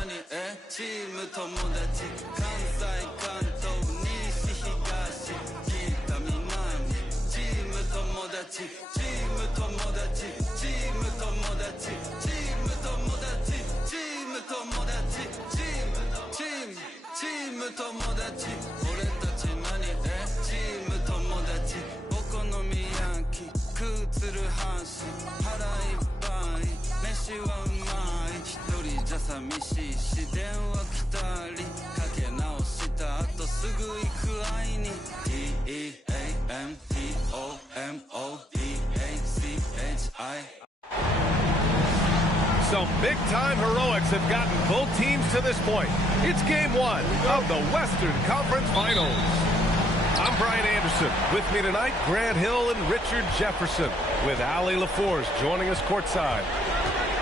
チーム友達関西関東西東北南チーム友達チーム友達チーム友達チーム友達チーム友達チーム友達俺たちチーム友達お好み焼き食う鶴阪神腹いっぱい飯はうまい一人じゃ寂しいし電話来たりかけ直した後すぐ行く会いに TEAMTOMODACHI Some big-time heroics have gotten both teams to this point. It's game one of the Western Conference Finals. I'm Brian Anderson. With me tonight, Grant Hill and Richard Jefferson, with Allie LaForce joining us courtside.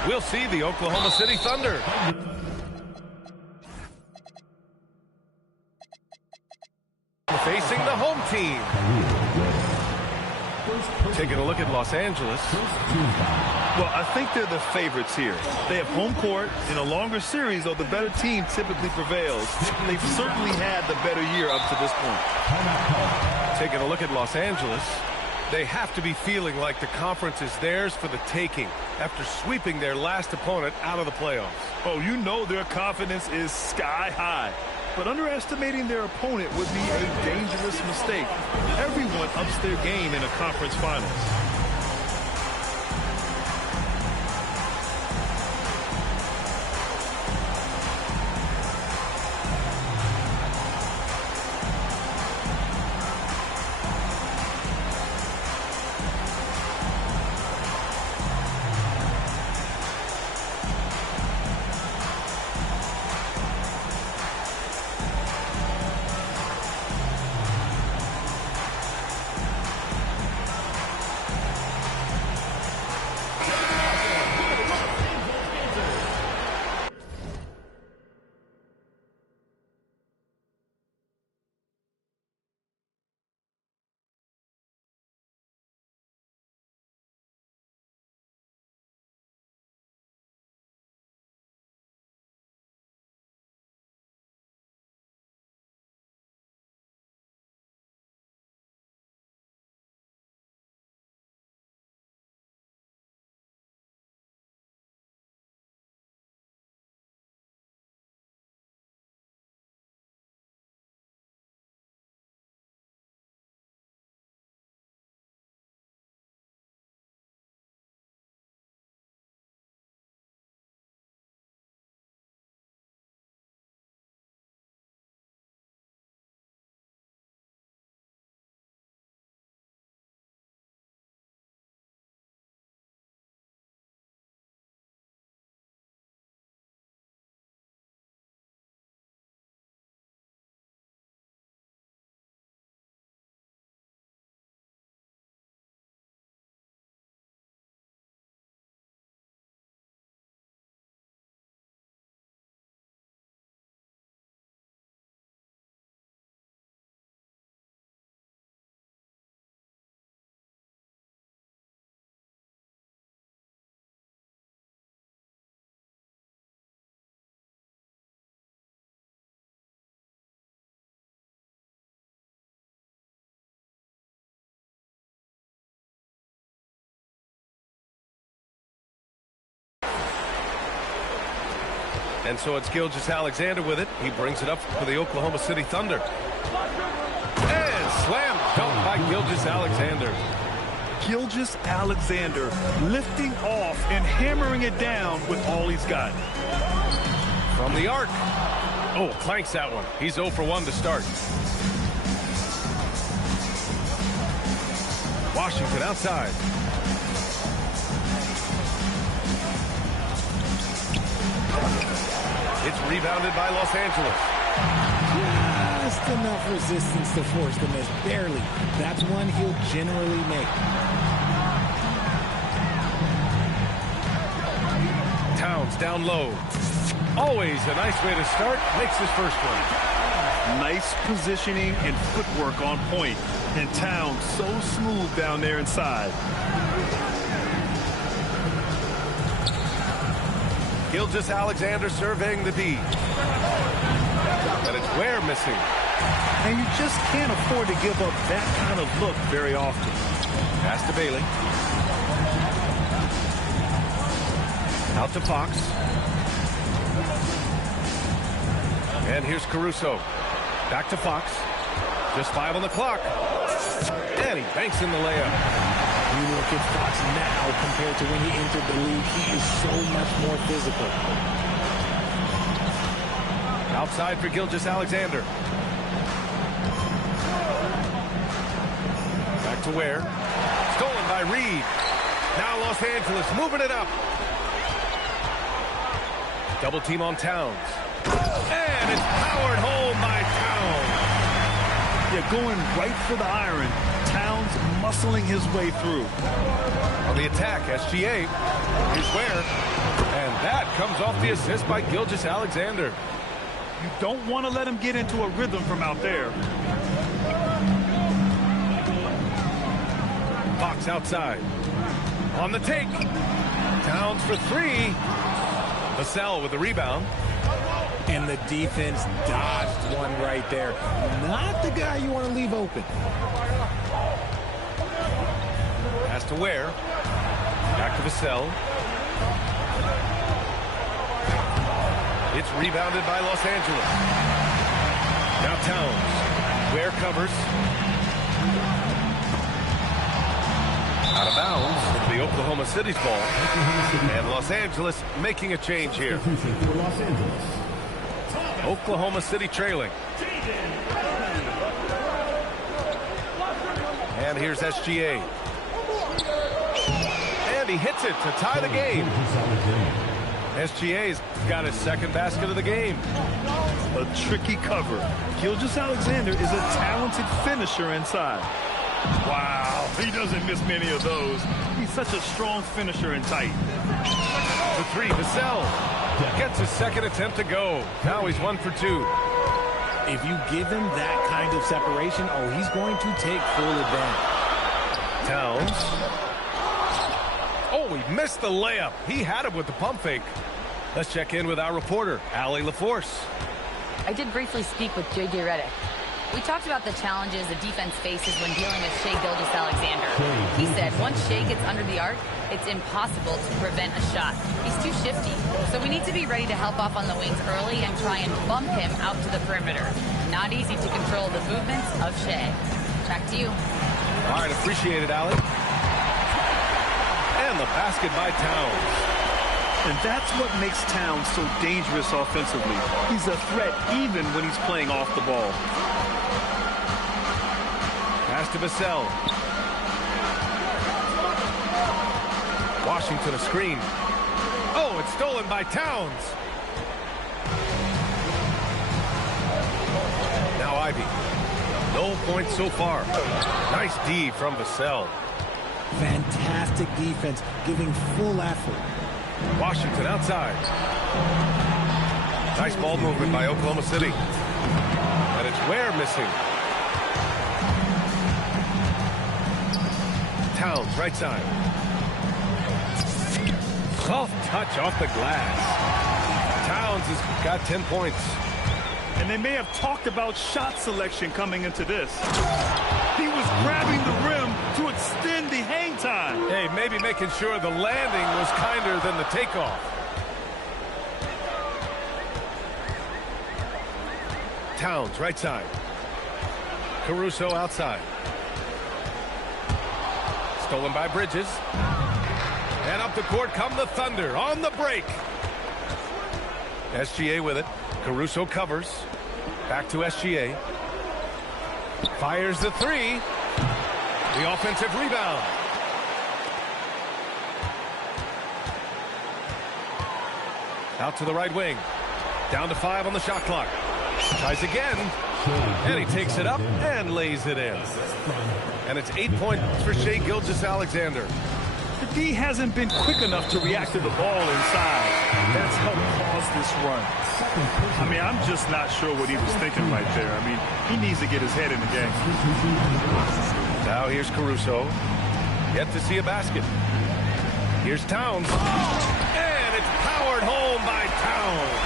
We'll see the Oklahoma City Thunder. Facing the home team. Taking a look at Los Angeles. Well, I think they're the favorites here. They have home court. In a longer series, though, the better team typically prevails. They've certainly had the better year up to this point. Taking a look at Los Angeles. They have to be feeling like the conference is theirs for the taking after sweeping their last opponent out of the playoffs. Oh, you know their confidence is sky high. But underestimating their opponent would be a dangerous mistake. Everyone ups their game in a conference finals. And so it's Gilgeous-Alexander with it. He brings it up for the Oklahoma City Thunder. And slam dunk by Gilgeous-Alexander. Gilgeous-Alexander lifting off and hammering it down with all he's got. From the arc. Oh, clanks that one. He's 0 for 1 to start. Washington outside. It's rebounded by Los Angeles. Just enough resistance to force the miss. Barely. That's one he'll generally make. Towns down low. Always a nice way to start. Makes his first one. Nice positioning and footwork on point. And Towns so smooth down there inside. Gilgeous-Alexander surveying the D. And it's Ware missing. And you just can't afford to give up that kind of look very often. Pass to Bailey. Out to Fox. And here's Caruso. Back to Fox. Just 5 on the clock. And he banks in the layup. You look at Fox now compared to when he entered the league, he is so much more physical. Outside for Gilgeous-Alexander. Back to Ware. Stolen by Reed. Now Los Angeles moving it up. Double team on Towns. And it's powered home by Towns. Yeah, going right for the iron. Towns muscling his way through. On the attack, SGA. Here's Ware. And that comes off the assist by Gilgeous-Alexander. You don't want to let him get into a rhythm from out there. Fox outside. On the take. Towns for 3. Vassell with the rebound. And the defense dodged one right there. Not the guy you want to leave open. Pass to Ware. Back to Vassell. It's rebounded by Los Angeles. Now Towns. Ware covers. Out of bounds. It'll be Oklahoma City's ball. And Los Angeles making a change here. Oklahoma City trailing. And here's SGA. And he hits it to tie the game. SGA's got his second basket of the game. A tricky cover. Gilgeous-Alexander is a talented finisher inside. Wow, he doesn't miss many of those. He's such a strong finisher and tight. The 3, Vassell. Gets his second attempt to go. Now he's 1 for 2. If you give him that kind of separation, oh, he's going to take full advantage. Towns. Oh, he missed the layup. He had it with the pump fake. Let's check in with our reporter, Allie LaForce. I did briefly speak with J.J. Redick. We talked about the challenges the defense faces when dealing with Shai Gilgeous-Alexander. He said once Shai gets under the arc, it's impossible to prevent a shot. He's too shifty, so we need to be ready to help off on the wings early and try and bump him out to the perimeter. Not easy to control the movements of Shai. Back to you. All right, appreciate it, Allie. And the basket by Towns. And that's what makes Towns so dangerous offensively. He's a threat even when he's playing off the ball. Pass to Vassell. Washington a screen. Oh, it's stolen by Towns. Now Ivy. No points so far. Nice D from Vassell. Fantastic defense, giving full effort. Washington outside. Nice ball movement by Oklahoma City. And it's Ware missing. Towns, right side. Soft touch off the glass. Towns has got 10 points. And they may have talked about shot selection coming into this. He was grabbing the rim to extend the hang time. Hey, maybe making sure the landing was kinder than the takeoff. Towns, right side. Caruso outside. Stolen by Bridges. And up the court come the Thunder on the break. SGA with it. Caruso covers. Back to SGA. Fires the 3. The offensive rebound. Out to the right wing. Down to 5 on the shot clock. Tries again. And he takes it up and lays it in. And it's 8 points for Shai Gilgeous-Alexander. The D hasn't been quick enough to react to the ball inside. That's helped cause this run. I mean, I'm just not sure what he was thinking right there. I mean, he needs to get his head in the game. Now here's Caruso. Yet to see a basket. Here's Towns. And it's powered Powered home by Towns.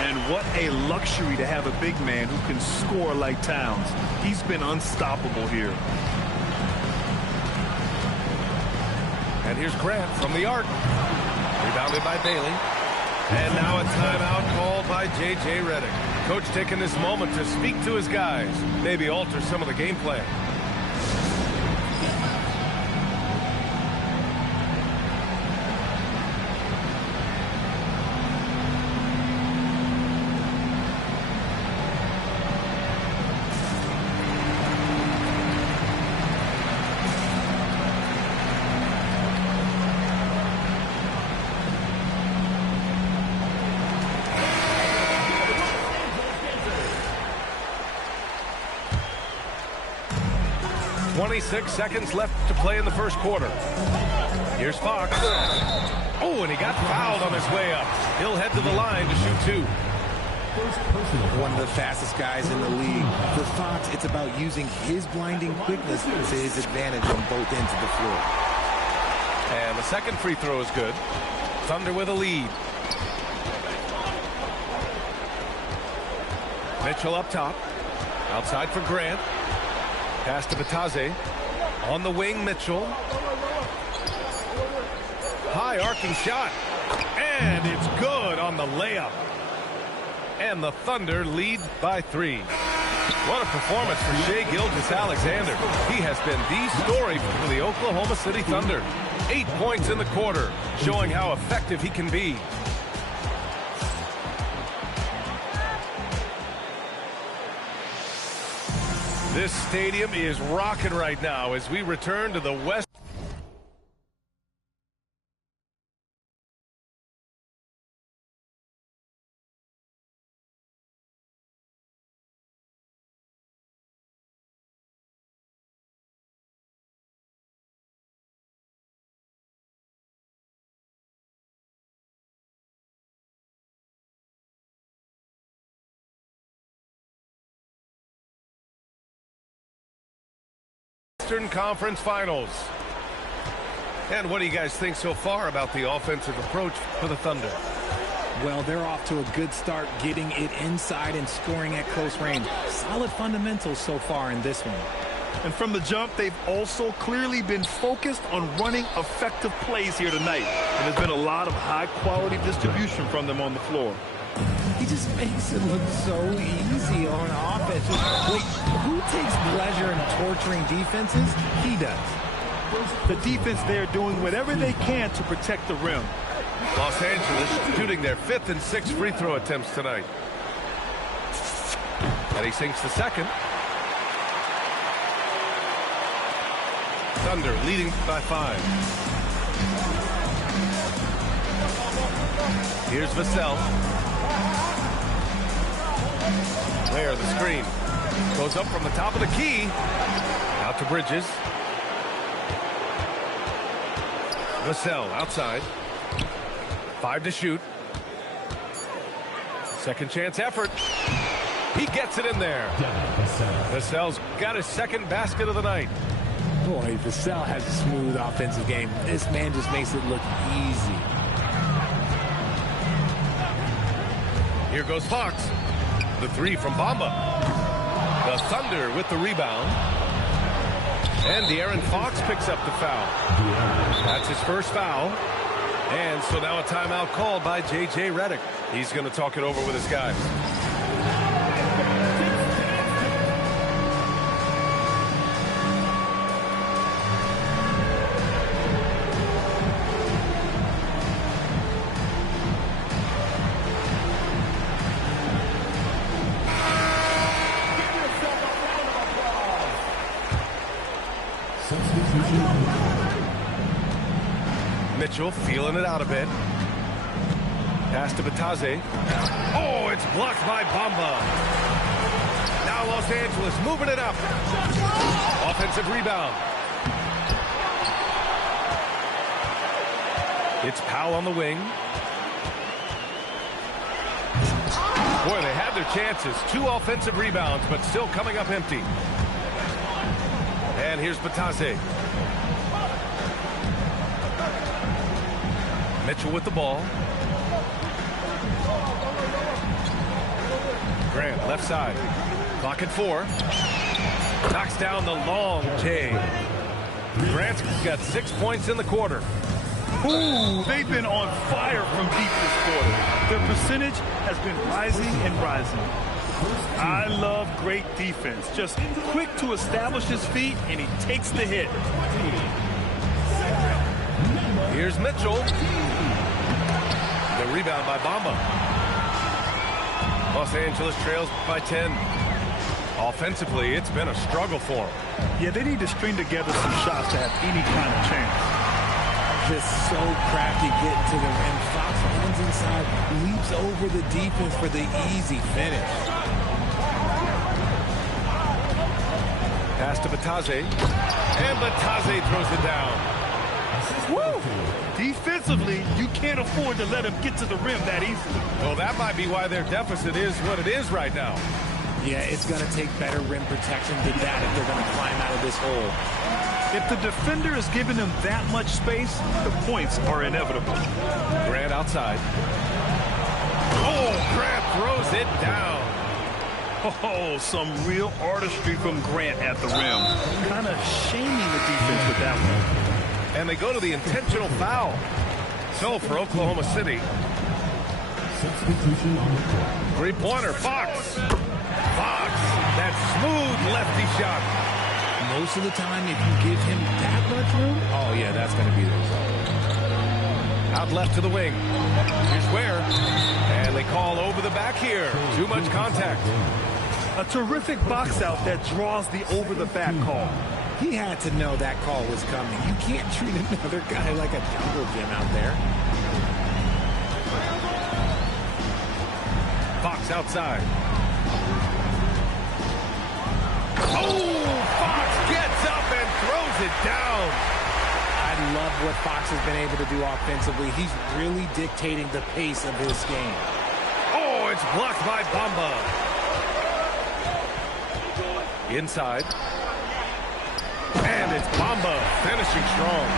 And what a luxury to have a big man who can score like Towns. He's been unstoppable here. And here's Grant from the arc. Rebounded by Bailey. And now a timeout called by J.J. Redick. Coach taking this moment to speak to his guys. Maybe alter some of the game plan. Six seconds left to play in the first quarter. Here's Fox. Oh, and he got fouled on his way up. He'll head to the line to shoot two. One of the fastest guys in the league. For Fox, it's about using his blinding quickness to his advantage on both ends of the floor. And the second free throw is good. Thunder with a lead. Mitchell up top. Outside for Grant. Pass to Batase. On the wing, Mitchell. High arcing shot. And it's good on the layup. And the Thunder lead by 3. What a performance for Shai Gilgeous-Alexander. He has been the story for the Oklahoma City Thunder. 8 points in the quarter, showing how effective he can be. This stadium is rocking right now as we return to the West. Western Conference Finals. And what do you guys think so far about the offensive approach for the Thunder? Well, they're off to a good start getting it inside and scoring at close range. Solid fundamentals so far in this one. And from the jump, they've also clearly been focused on running effective plays here tonight. And there's been a lot of high-quality distribution from them on the floor. He just makes it look so easy on offense. Wait, who takes pleasure in torturing defenses? He does. The defense there doing whatever they can to protect the rim. Los Angeles shooting their 5th and 6th free throw attempts tonight. And he sinks the second. Thunder leading by 5. Here's Vassell. There, the screen. Goes up from the top of the key. Out to Bridges. Vassell outside. 5 to shoot. Second chance effort. He gets it in there. Vassell's got his second basket of the night. Boy, Vassell has a smooth offensive game. This man just makes it look easy. Here goes Fox. The 3 from Bamba. The Thunder with the rebound. And De'Aaron Fox picks up the foul. That's his first foul. And so now a timeout called by J.J. Redick. He's going to talk it over with his guys. Mitchell feeling it out a bit. Pass to Batase. Oh, it's blocked by Bamba. Now Los Angeles moving it up. Offensive rebound. It's Powell on the wing. Boy, they had their chances. 2 offensive rebounds, but still coming up empty. And here's Batase. Mitchell with the ball. Grant, left side. Clock at 4. Knocks down the long J. Grant's got 6 points in the quarter. Ooh, they've been on fire from deep this quarter. Their percentage has been rising and rising. I love great defense. Just quick to establish his feet, and he takes the hit. Here's Mitchell. The rebound by Bamba. Los Angeles trails by 10. Offensively, it's been a struggle for them. Yeah, they need to string together some shots to have any kind of chance. Just so crafty getting to the rim. Fox runs inside, leaps over the defense for the easy finish. Pass to Batase. And Batase throws it down. Woo! Defensively, you can't afford to let him get to the rim that easily. Well, that might be why their deficit is what it is right now. Yeah, it's going to take better rim protection than that if they're going to climb out of this hole. If the defender is giving them that much space, the points are inevitable. Grant outside. Oh, Grant throws it down. Oh, some real artistry from Grant at the rim. Kind of shaming the defense with that one. And they go to the intentional foul. So for Oklahoma City. Three-pointer, Fox. Fox, that smooth lefty shot. Most of the time, if you give him that much room, oh, yeah, that's going to be the result. Out left to the wing. Here's Ware. And they call over the back here. Too much contact. A terrific box out that draws the over-the-back call. He had to know that call was coming. You can't treat another guy like a jungle gym out there. Fox outside. Oh, Fox gets up and throws it down. I love what Fox has been able to do offensively. He's really dictating the pace of his game. Oh, it's blocked by Bamba. Inside. And it's Bamba finishing strong.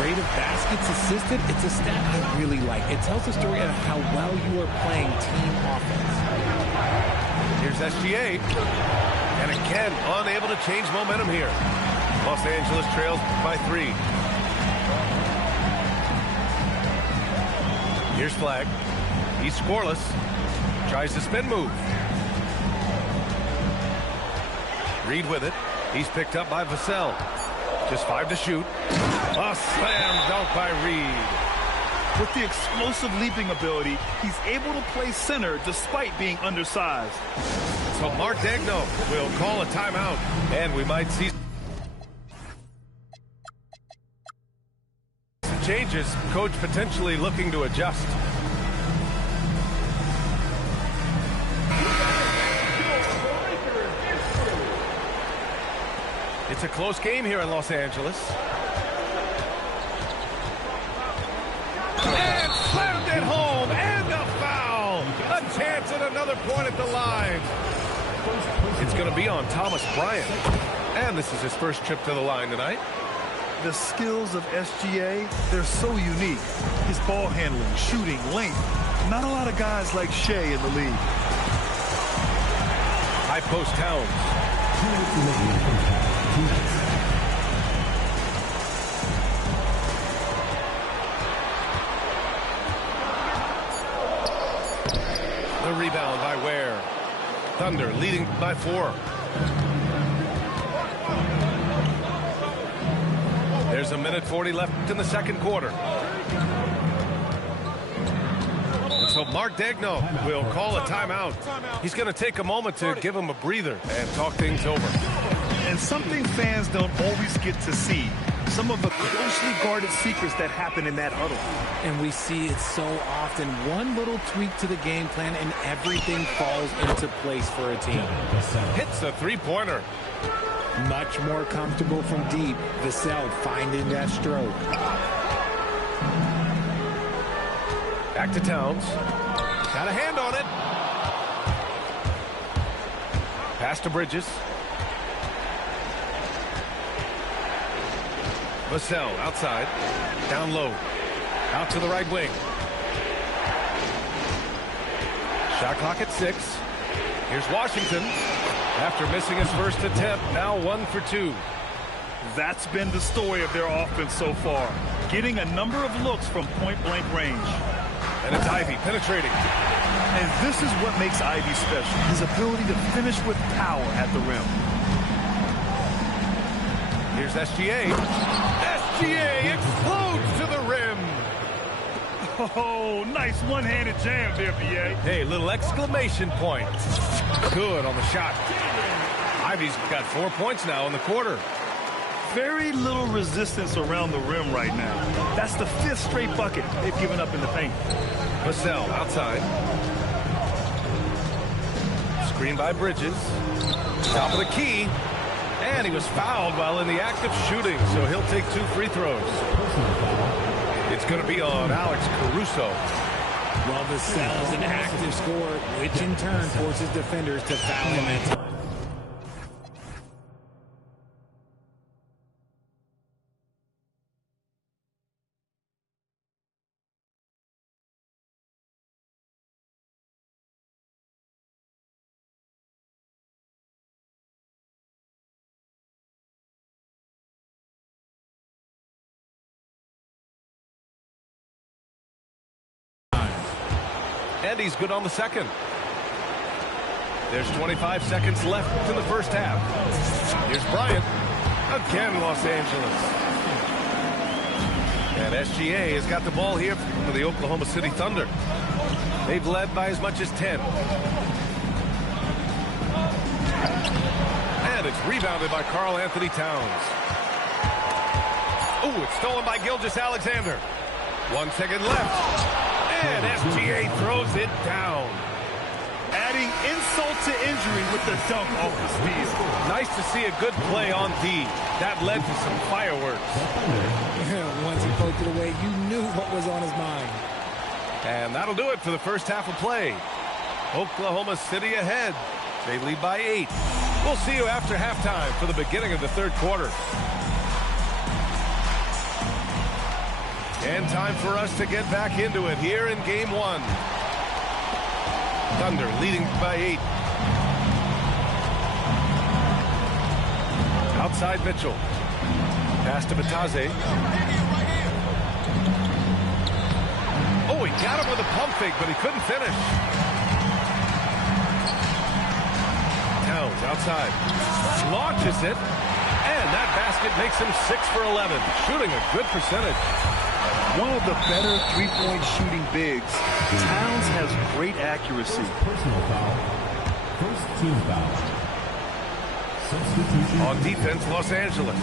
Rate of baskets assisted, it's a stat I really like. It tells the story of how well you are playing team offense. Here's SGA. And again, unable to change momentum here. Los Angeles trails by 3. Here's Flag. He's scoreless. Tries the spin move. Reed with it. He's picked up by Vassell. Just 5 to shoot. A slam dunk by Reed. With the explosive leaping ability, he's able to play center despite being undersized. So Mark Degno will call a timeout, and we might see some changes. Coach potentially looking to adjust. It's a close game here in Los Angeles. And slammed it home, and a foul. A chance at another point at the line. It's going to be on Thomas Bryant. And this is his first trip to the line tonight. The skills of SGA, they're so unique. His ball handling, shooting, length. Not a lot of guys like Shea in the league. High post Towns. The rebound by Ware. Thunder leading by 4. There's a minute 40 left in the second quarter. And so Mark Degno will call a timeout. He's going to take a moment to give him a breather and talk things over. And something fans don't always get to see. Some of the closely guarded secrets that happen in that huddle. And we see it so often. One little tweak to the game plan and everything falls into place for a team. Hits a three-pointer. Much more comfortable from deep. Vassell finding that stroke. Back to Towns. Got a hand on it. Pass to Bridges. Vassell outside. Down low. Out to the right wing. Shot clock at 6. Here's Washington. After missing his first attempt, now 1 for 2. That's been the story of their offense so far. Getting a number of looks from point-blank range. And it's Ivy penetrating. And this is what makes Ivy special. His ability to finish with power at the rim. Here's SGA. SGA explodes to the rim. Oh, nice one-handed jam there, BA. Hey, little exclamation point. Good on the shot. Ivy's got 4 points now in the quarter. Very little resistance around the rim right now. That's the 5th straight bucket they've given up in the paint. Vassell outside. Screen by Bridges. Top of the key. And he was fouled while in the act of shooting, so he'll take 2 free throws. It's going to be on Alex Caruso. Well, Vassell's an active scorer, which in turn forces defenders to foul him at times. And he's good on the second. There's 25 seconds left in the first half. Here's Bryant. Again, Los Angeles. And SGA has got the ball here for the Oklahoma City Thunder. They've led by as much as 10. And it's rebounded by Karl Anthony Towns. Oh, it's stolen by Gilgeous-Alexander. 1 second left. And SGA throws it down. Adding insult to injury with the dunk off the steal. Nice to see a good play on D. That led to some fireworks. Once he poked it away, you knew what was on his mind. And that'll do it for the first half of play. Oklahoma City ahead. They lead by 8. We'll see you after halftime for the beginning of the third quarter. And time for us to get back into it here in game 1. Thunder leading by 8. Outside Mitchell. Pass to Batase. Oh, he got him with a pump fake, but he couldn't finish. Towns outside. Launches it. And that basket makes him 6 for 11. Shooting a good percentage. One of the better three-point shooting bigs. Towns has great accuracy. Personal foul. First team foul. Substitution. On defense, Los Angeles.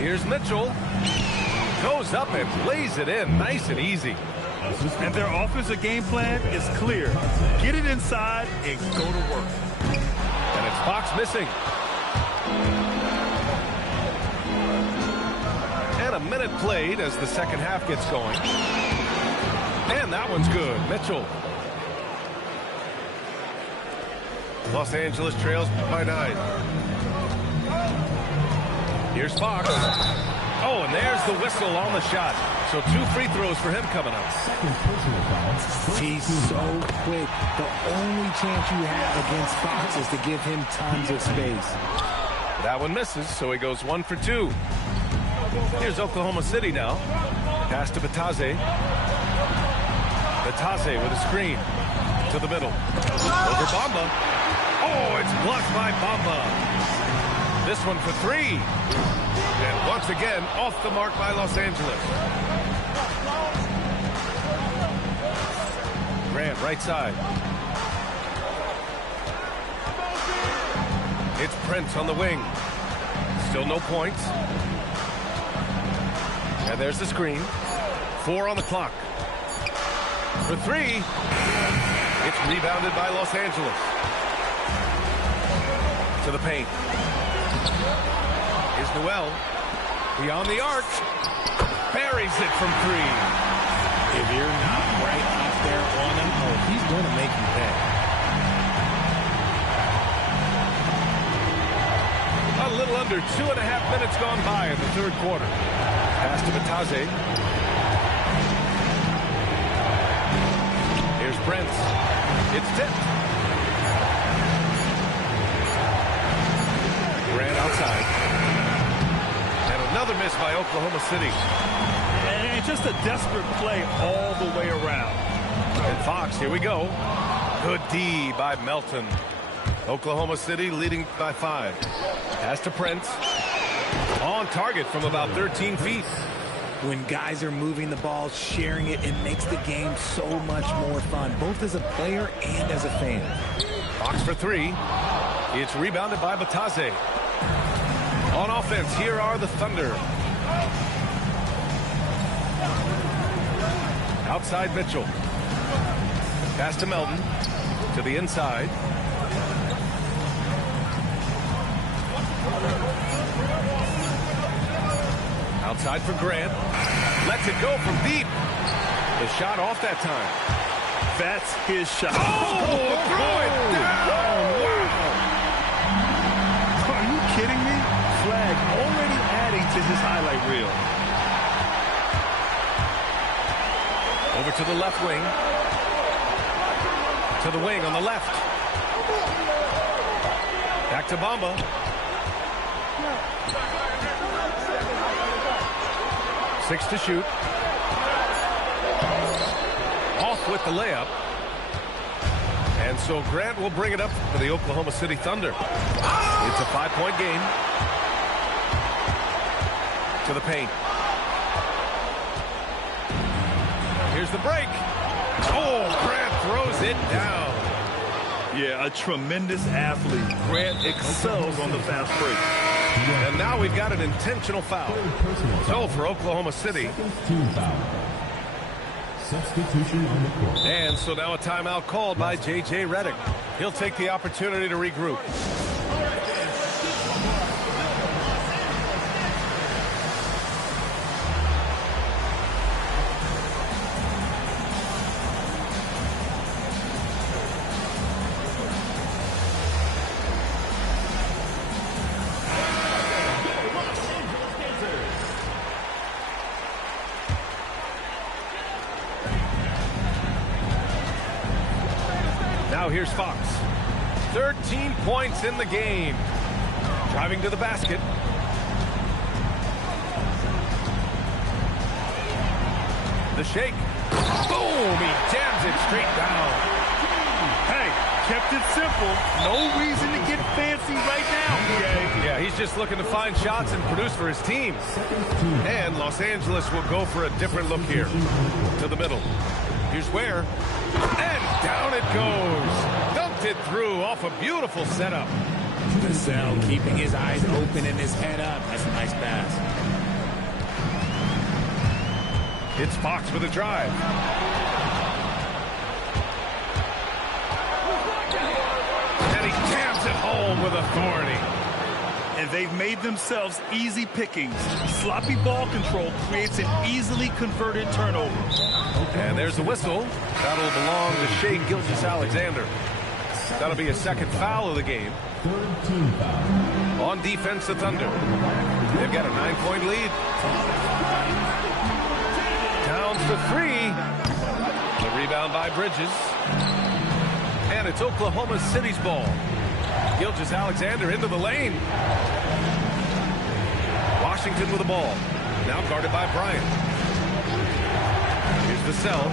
Here's Mitchell. Goes up and lays it in. Nice and easy. And their offensive game plan is clear. Get it inside and go to work. And it's Fox missing. And a minute played as the second half gets going. And that one's good. Mitchell. Los Angeles trails by 9. Here's Fox. Oh, and there's the whistle on the shot. So 2 free throws for him coming up. Second personal foul. He's so quick. The only chance you have against Fox is to give him tons of space. That one misses, so he goes 1 for 2. Here's Oklahoma City now. Pass to Batase. Batase with a screen. To the middle. Over Bamba. Oh, it's blocked by Bamba. This one for 3. And once again, off the mark by Los Angeles. Grant, right side. It's Prince on the wing. Still no points. And there's the screen. 4 on the clock. For 3. It's rebounded by Los Angeles. To the paint. Is Noel. Beyond the arc. Buries it from 3. If you're not right out there on him, oh, he's going to make you pay. A little under 2.5 minutes gone by in the third quarter. Pass to Batase. Here's Brent. It's tipped. Grant outside. And another miss by Oklahoma City. And just a desperate play all the way around. And Fox, here we go. Good D by Melton. Oklahoma City leading by 5. Pass to Prince. On target from about 13 feet. When guys are moving the ball, sharing it, it makes the game so much more fun, both as a player and as a fan. Fox for 3. It's rebounded by Batase. On offense, here are the Thunder. Outside Mitchell. Pass to Melton. To the inside. Outside for Grant. Lets it go from deep. The shot off that time. That's his shot. Oh, throw it down. Wow. Are you kidding me? Flag already adding to his highlight reel. Over to the left wing. To the wing on the left. Back to Bamba. Six to shoot. Off with the layup. And so Grant will bring it up for the Oklahoma City Thunder. It's a 5-point game. To the paint. Here's the break. Oh, Grant throws it down. Yeah, a tremendous athlete. Grant excels on the fast break. And now we've got an intentional foul. So for Oklahoma City. Team foul. Substitution on the court. And so now a timeout called by J.J. Redick. He'll take the opportunity to regroup. Now here's Fox. 13 points in the game. Driving to the basket. The shake. Boom! He jams it straight down. Hey, kept it simple. No reason to get fancy right now, PA. Yeah, he's just looking to find shots and produce for his team. And Los Angeles will go for a different look here. To the middle. Here's Ware. And down it goes. Dumped it through off a beautiful setup. Vassell keeping his eyes open and his head up. That's a nice pass. It's Fox with a drive. And he jams it home with authority. And they've made themselves easy pickings. Sloppy ball control creates an easily converted turnover. And there's the whistle. That'll belong to Shai Gilgeous-Alexander. That'll be a second foul of the game. Third team foul. On defense, the Thunder. They've got a 9-point lead. Towns for 3. The rebound by Bridges. And it's Oklahoma City's ball. Gilgeous-Alexander into the lane. Washington with the ball. Now guarded by Bryant. Here's Vassell.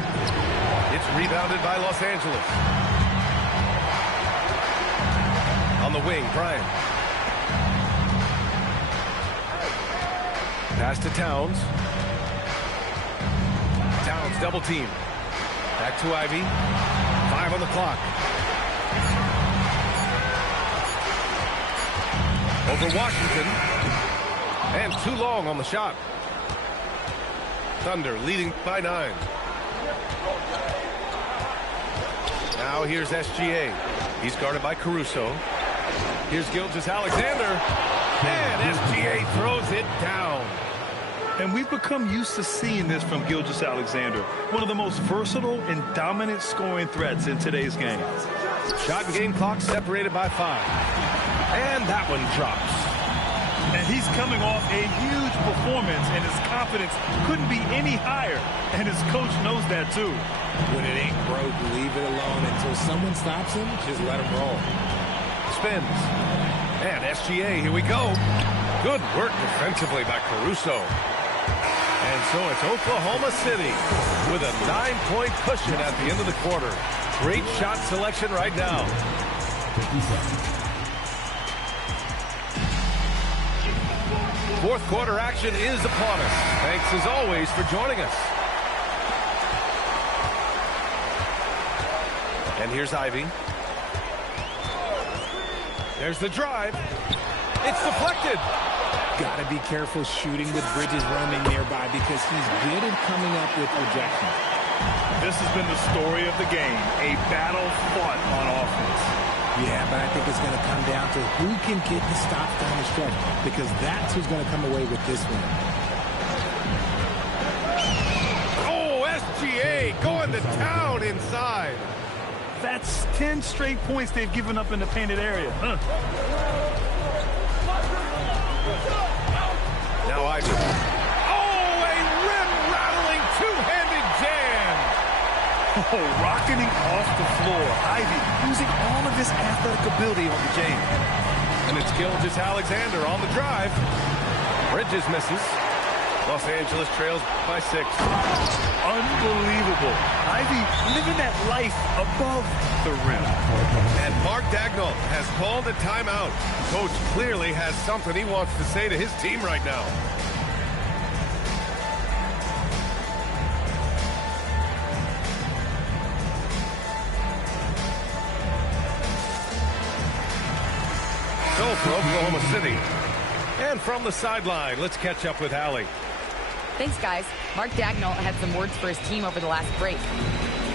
It's rebounded by Los Angeles. On the wing, Bryant. Pass to Towns. Towns double team. Back to Ivy. 5 on the clock. Over Washington. And too long on the shot. Thunder leading by 9. Now here's SGA. He's guarded by Caruso. Here's Gilgeous-Alexander. And SGA throws it down. And we've become used to seeing this from Gilgeous-Alexander. One of the most versatile and dominant scoring threats in today's game. Shot and game clock separated by 5. And that one drops. And he's coming off a huge performance, and his confidence couldn't be any higher. And his coach knows that, too. When it ain't broke, leave it alone until someone stops him. Just let him roll. Spins. And SGA, here we go. Good work defensively by Caruso. And so it's Oklahoma City with a 9-point cushion at the end of the quarter. Great shot selection right now. 50 seconds. Fourth quarter action is upon us. Thanks as always for joining us. And here's Ivy. There's the drive. It's deflected. Got to be careful shooting with Bridges roaming nearby because he's good at coming up with projections. This has been the story of the game, a battle fought on offense. Yeah, but I think it's going to come down to who can get the stops down the stretch because that's who's going to come away with this one. Oh, SGA going to town inside. That's 10 straight points they've given up in the painted area. Now Ivy. Oh, a rim-rattling two-handed jam. Oh, rocketing off the floor. Ivy using all of his athletic ability on the jam. And it's Gilgeous-Alexander on the drive. Bridges misses. Los Angeles trails by 6. Unbelievable. Ivy living that life above the rim. And Mark Dagnall has called a timeout. Coach clearly has something he wants to say to his team right now. So for Oklahoma City. And from the sideline, let's catch up with Allie. Thanks, guys. Mark Dagnall had some words for his team over the last break.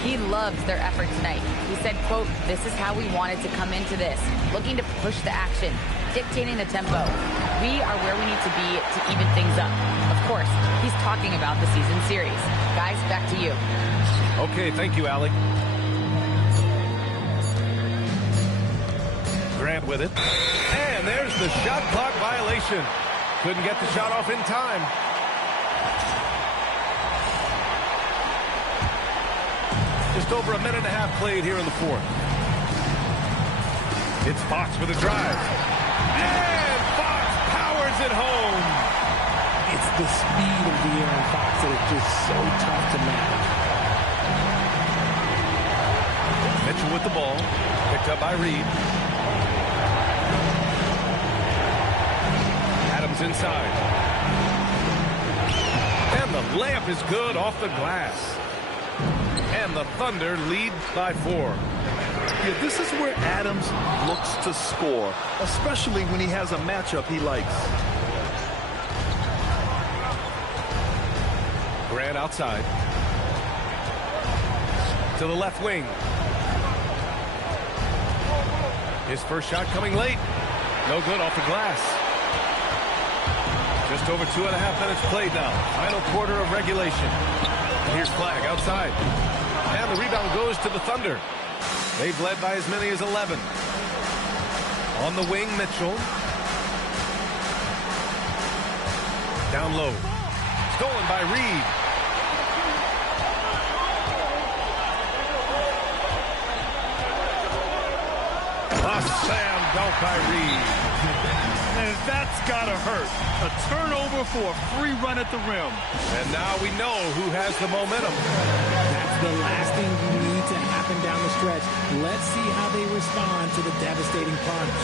He loves their effort tonight. He said, quote, "This is how we wanted to come into this, looking to push the action, dictating the tempo. We are where we need to be to even things up." Of course, he's talking about the season series. Guys, back to you. Okay, thank you, Allie. Grant with it. And there's the shot clock violation. Couldn't get the shot off in time. Just over a minute and a half played here in the fourth. It's Fox with a drive. And Fox powers it home. It's the speed of De'Aaron Fox that is just so tough to match. Mitchell with the ball. Picked up by Reed. Adams inside. And the layup is good off the glass. And the Thunder lead by 4. Yeah, this is where Adams looks to score, especially when he has a matchup he likes. Grant outside. To the left wing. His first shot coming late. No good off the glass. Just over 2.5 minutes played now. Final quarter of regulation. And here's Flag outside. And the rebound goes to the Thunder. They've led by as many as 11. On the wing, Mitchell. Down low. Stolen by Reed. A slam dunk by Reed. And that's gotta hurt. A turnover for a free run at the rim. And now we know who has the momentum. That's the last thing you need to happen down the stretch. Let's see how they respond to the devastating punch.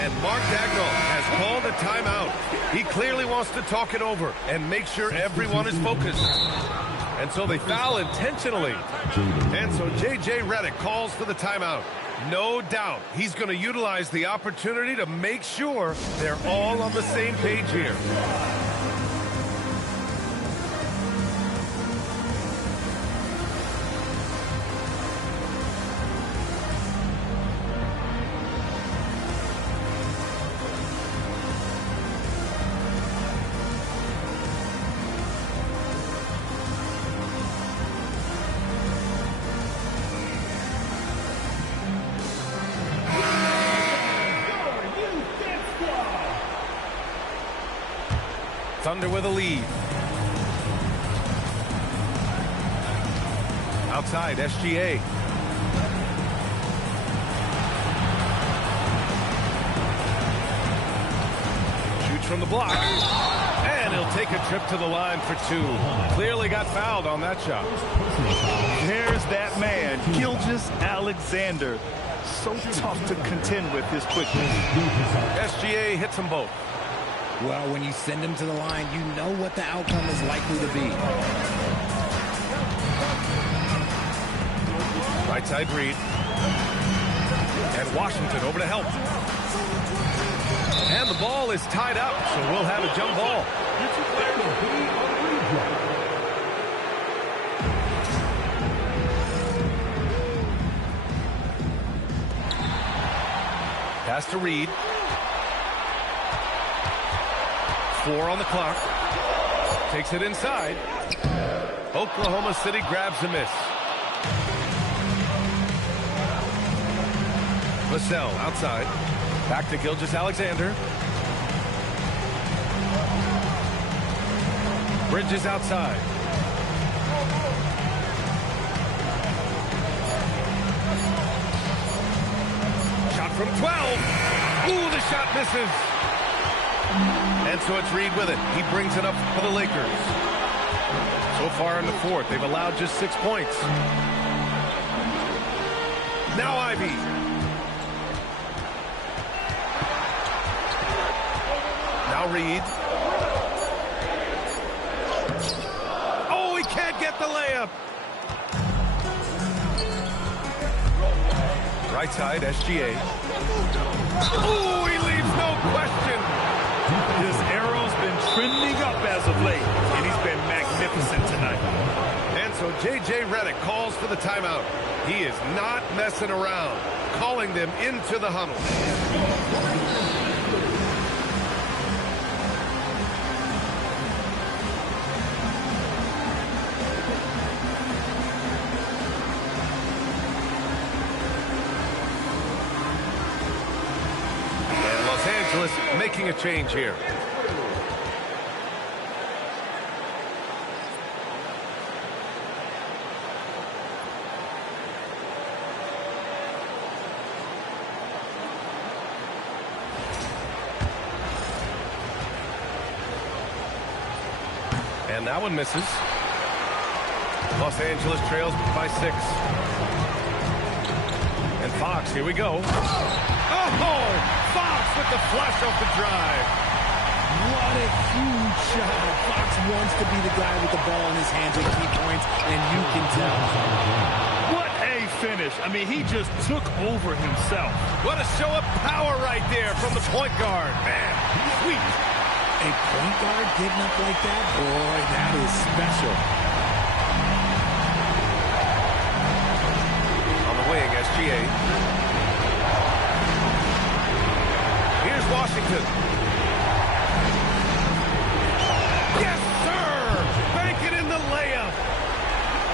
And Mark Dagnall has called a timeout. He clearly wants to talk it over and make sure everyone is focused. And so they foul intentionally. And so J.J. Redick calls for the timeout. No doubt he's going to utilize the opportunity to make sure they're all on the same page here. Thunder with a lead. Outside, SGA. Shoots from the block. And he'll take a trip to the line for two. Clearly got fouled on that shot. There's that man, Gilgeous-Alexander. So tough to contend with his quickness. SGA hits them both. Well, when you send him to the line, you know what the outcome is likely to be. Right side Reed. And Washington over to help. And the ball is tied up, so we'll have a jump ball. Pass to Reed. 4 on the clock. Takes it inside. Oklahoma City grabs the miss. Vassell outside. Back to Gilgeous-Alexander. Bridges outside. Shot from 12. Ooh, the shot misses. And so it's Reed with it. He brings it up for the Lakers. So far in the fourth, they've allowed just 6 points. Now Ivy. Now Reed. Oh, he can't get the layup. Right side, SGA. Oh, he leaves no question. His arrow's been trending up as of late, and he's been magnificent tonight. And so J.J. Redick calls for the timeout. He is not messing around, calling them into the huddle. And Los Angeles making a change here. And that one misses. Los Angeles trails by 6. And Fox, here we go. Oh, Fox with the flush off the drive. What a huge shot. Fox wants to be the guy with the ball in his hands at key points, and you can tell. What a finish. I mean, he just took over himself. What a show of power right there from the point guard. Man, sweet. A point guard getting up like that? Boy, that is special. On the wing, SGA. Here's Washington. Yes, sir! Bank it in the layup.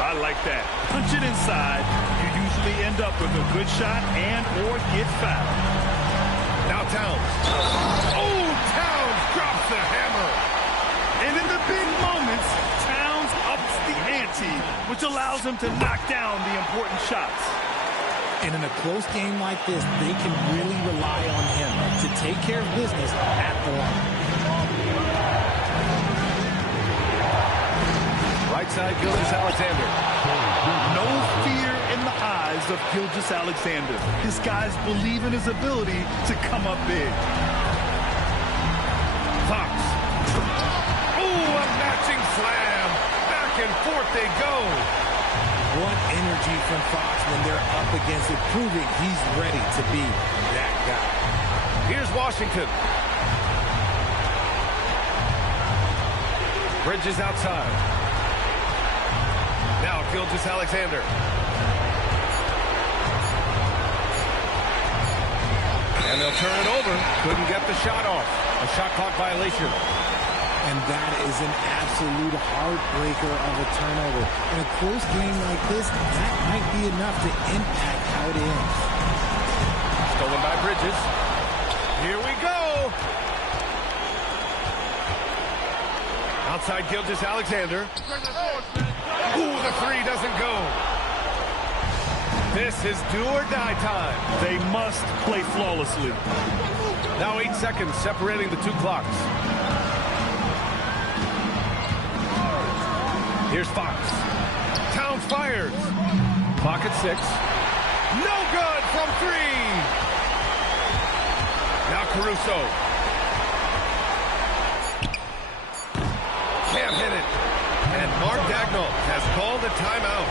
I like that. Punch it inside. You usually end up with a good shot and or get fouled. Now Towns. Oh, Towns drops the hammer. And in the big moments, Towns ups the ante, which allows him to knock down the important shots. And in a close game like this, they can really rely on him to take care of business at the line. Right side, Gilgeous-Alexander. No fear in the eyes of Gilgeous-Alexander. His guys believe in his ability to come up big. Fox. Oh, a matching slam. Back and forth they go. What energy from Fox when they're up against it, proving he's ready to be that guy. Here's Washington. Bridges outside. Now Gilgeous-Alexander. And they'll turn it over. Couldn't get the shot off. A shot clock violation. And that is an absolute heartbreaker of a turnover. In a close game like this, that might be enough to impact how it ends. Stolen by Bridges. Here we go. Outside Gilgeous-Alexander. Ooh, the three doesn't go. This is do or die time. They must play flawlessly. Now 8 seconds separating the two clocks. Here's Fox. Towns fires. Clock at 6. No good from 3. Now Caruso. Can't hit it. And Mark Dagnall has called a timeout.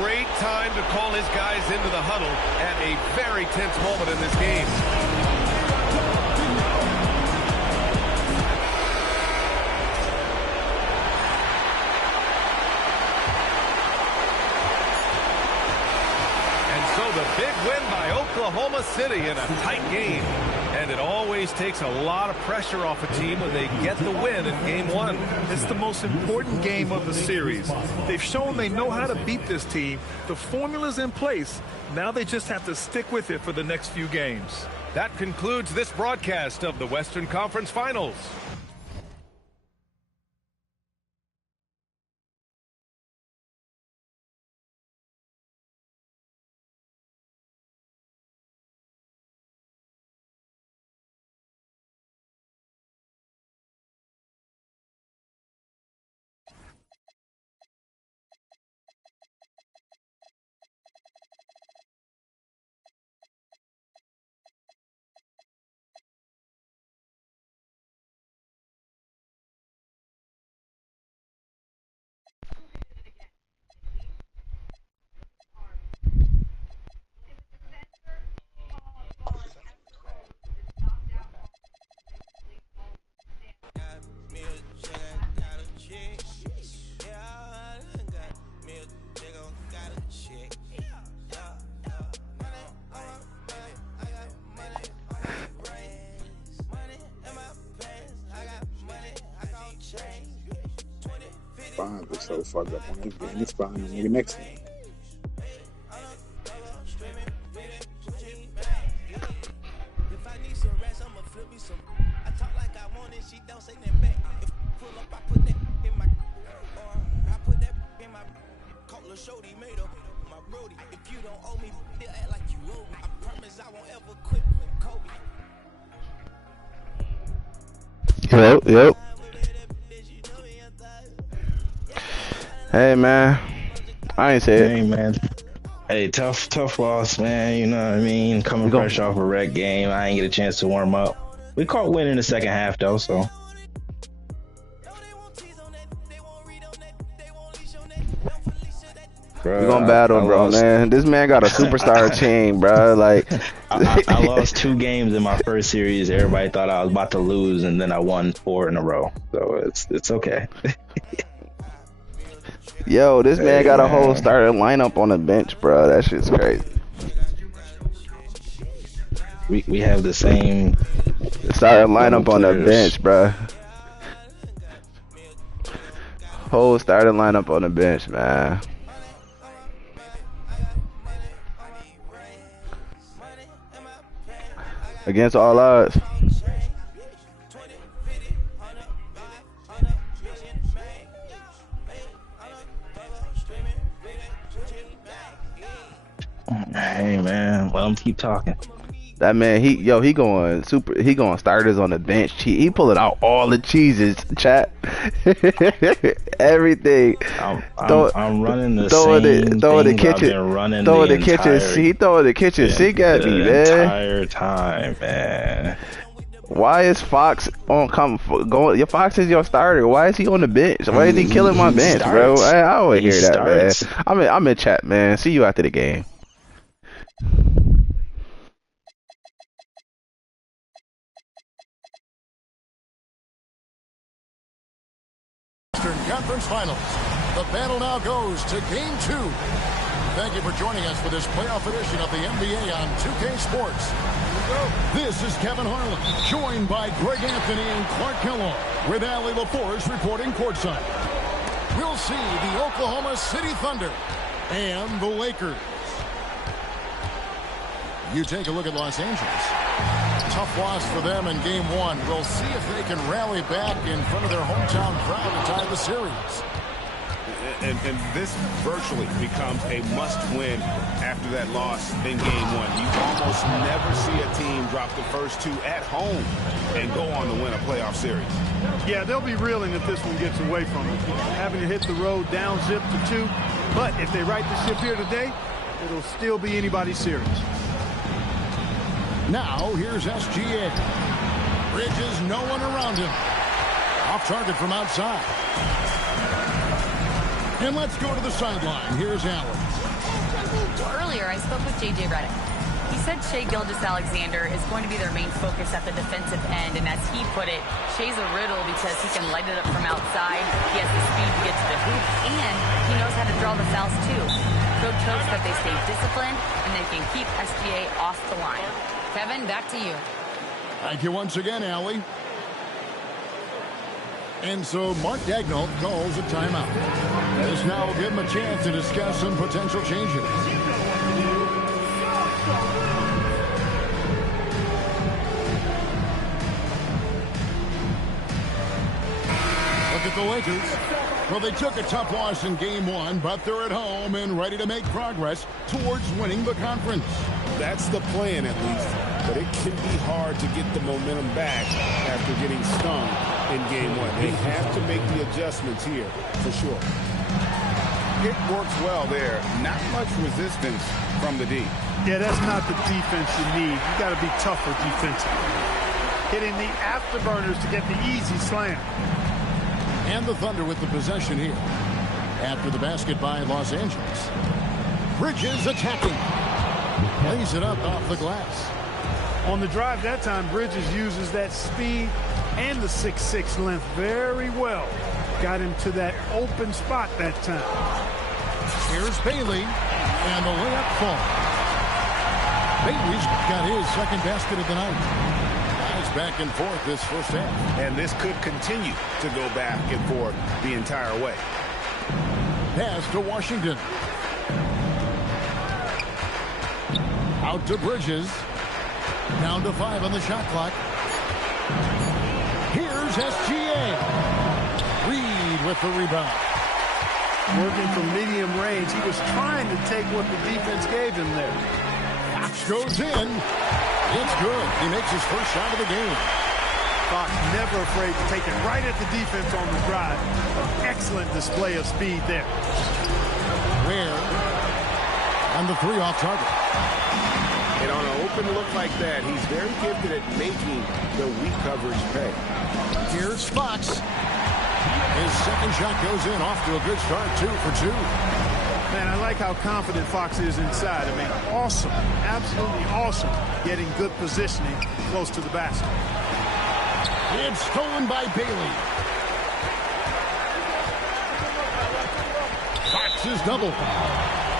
Great time to call his guys into the huddle at a very tense moment in this game. And so the big win by Oklahoma City in a tight game. And it always takes a lot of pressure off a team when they get the win in Game 1. It's the most important game of the series. They've shown they know how to beat this team. The formula's in place. Now they just have to stick with it for the next few games. That concludes this broadcast of the Western Conference Finals. Fine, but so fucked up on this game. It's fine. Maybe next game. Yep. Hey man, I ain't say it. Hey man, hey tough loss, man. You know what I mean. Coming fresh off a wreck game, I ain't get a chance to warm up. We caught wind in the second half though, so. We're gonna battle, bro, man. This man got a superstar team, bro. Like, I lost 2 games in my first series. Everybody thought I was about to lose, and then I won 4 in a row. So it's okay. Yo, this man got a whole starting lineup on the bench, bro. That shit's crazy. We have the same starting lineup on the bench, bro. Whole starting lineup on the bench, man. Against all odds. Hey man, let him keep talking. That man, he going starters on the bench. He pulling out all the cheeses, chat. Everything. I'm running the same thing I've been running the kitchen. He throwing the kitchen sink at me, man. The entire time, man. Why is Fox going? Your Fox is your starter. Why is he on the bench? Why is he killing my bench, bro? I always hear that, man. I'm in chat, man. See you after the game. Western Conference Finals. The battle now goes to Game 2. Thank you for joining us for this playoff edition of the NBA on 2K Sports. This is Kevin Harlan, joined by Greg Anthony and Clark Kellogg, with Allie LaForce reporting courtside. We'll see the Oklahoma City Thunder and the Lakers. You take a look at Los Angeles. Tough loss for them in game one. We'll see if they can rally back in front of their hometown crowd to tie the series. And this virtually becomes a must-win after that loss in game one. You almost never see a team drop the first two at home and go on to win a playoff series. Yeah, they'll be reeling if this one gets away from them, having to hit the road down zip to 2. But if they right the ship here today, it'll still be anybody's series. Now, here's SGA. Bridges, no one around him. Off target from outside. And let's go to the sideline. Here's Allen. Earlier, I spoke with J.J. Redick. He said Shai Gilgeous-Alexander is going to be their main focus at the defensive end. And as he put it, Shai's a riddle because he can light it up from outside. He has the speed to get to the hoop, and he knows how to draw the fouls, too. Coach hopes that they stay disciplined and they can keep SGA off the line. Kevin, back to you. Thank you once again, Allie. And so Mark Daigneault calls a timeout. This now will give him a chance to discuss some potential changes. Look at the Lakers. Well, they took a tough loss in game one, but they're at home and ready to make progress towards winning the conference. That's the plan, at least. But it can be hard to get the momentum back after getting stung in game one. They have to make the adjustments here, for sure. It works well there. Not much resistance from the D. Yeah, that's not the defense you need. You got to be tougher defensively. Hitting the afterburners to get the easy slam. And the Thunder with the possession here. After the basket by Los Angeles. Bridges attacking. Lays it up off the glass. On the drive that time, Bridges uses that speed and the 6'6" length very well. Got him to that open spot that time. Here's Bailey, and the layup falls. Bailey's got his second basket of the night. Guys back and forth this first half. And this could continue to go back and forth the entire way. Pass to Washington. Out to Bridges. Down to 5 on the shot clock. Here's SGA. Reed with the rebound. Working from medium range. He was trying to take what the defense gave him there. Fox goes in. It's good. He makes his first shot of the game. Fox never afraid to take it right at the defense on the drive. Excellent display of speed there. Ware on the 3 off target. And on an open look like that, he's very gifted at making the weak coverage pay. Here's Fox. His second shot goes in, off to a good start, 2 for 2. Man, I like how confident Fox is inside. I mean, awesome, absolutely awesome, getting good positioning close to the basket. It's stolen by Bailey. Fox is double.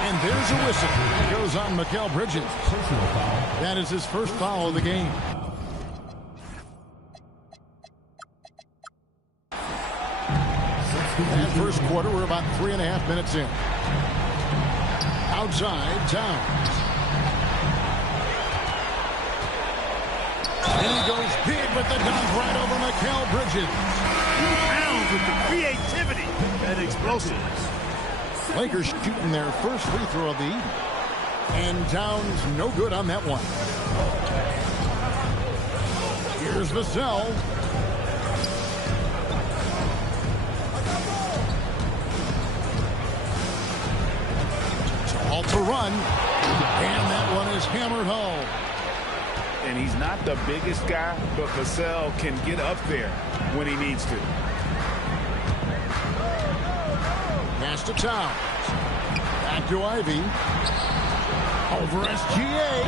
And there's a whistle. It goes on Mikal Bridges. That is his first foul of the game. And first quarter, we're about 3.5 minutes in. Outside, Towns. And he goes big with the dunk right over Mikal Bridges. Towns with the creativity and explosiveness. Lakers shooting their first free throw of the evening. And Towns no good on that one. Here's Vassell. All to run. And that one is hammered home. And he's not the biggest guy, but Vassell can get up there when he needs to. Pass to Towns. Back to Ivy. Over SGA.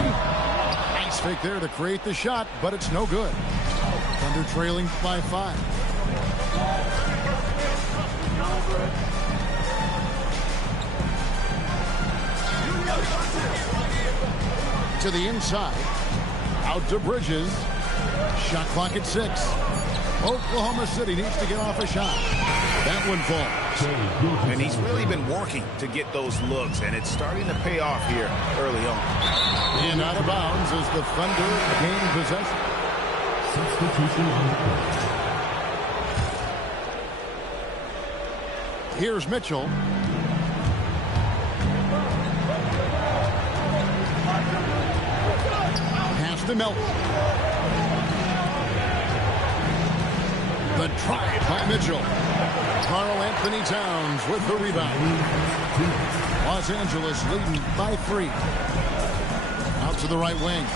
Nice fake there to create the shot, but it's no good. Thunder trailing by 5. To the inside. Out to Bridges. Shot clock at 6. Oklahoma City needs to get off a shot. That one falls. And he's really been working to get those looks, and it's starting to pay off here early on. And out of bounds as the Thunder gain possession. Substitution on the court. Here's Mitchell. Pass to Melton. The drive by Mitchell. Karl Anthony Towns with the rebound. Los Angeles leading by 3. Out to the right wing.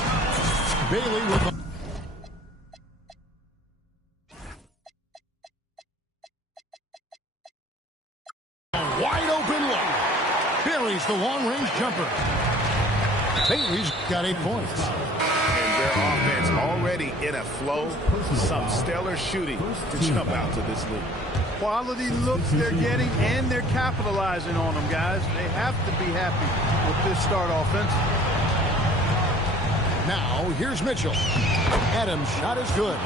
Bailey with the... wide open look. Buries the long-range jumper. Bailey's got 8 points. And their offense already in a flow. Some stellar shooting to jump out to this lead. Quality looks they're getting, and they're capitalizing on them, guys. They have to be happy with this start offensively. Now, here's Mitchell. Adams' shot is good.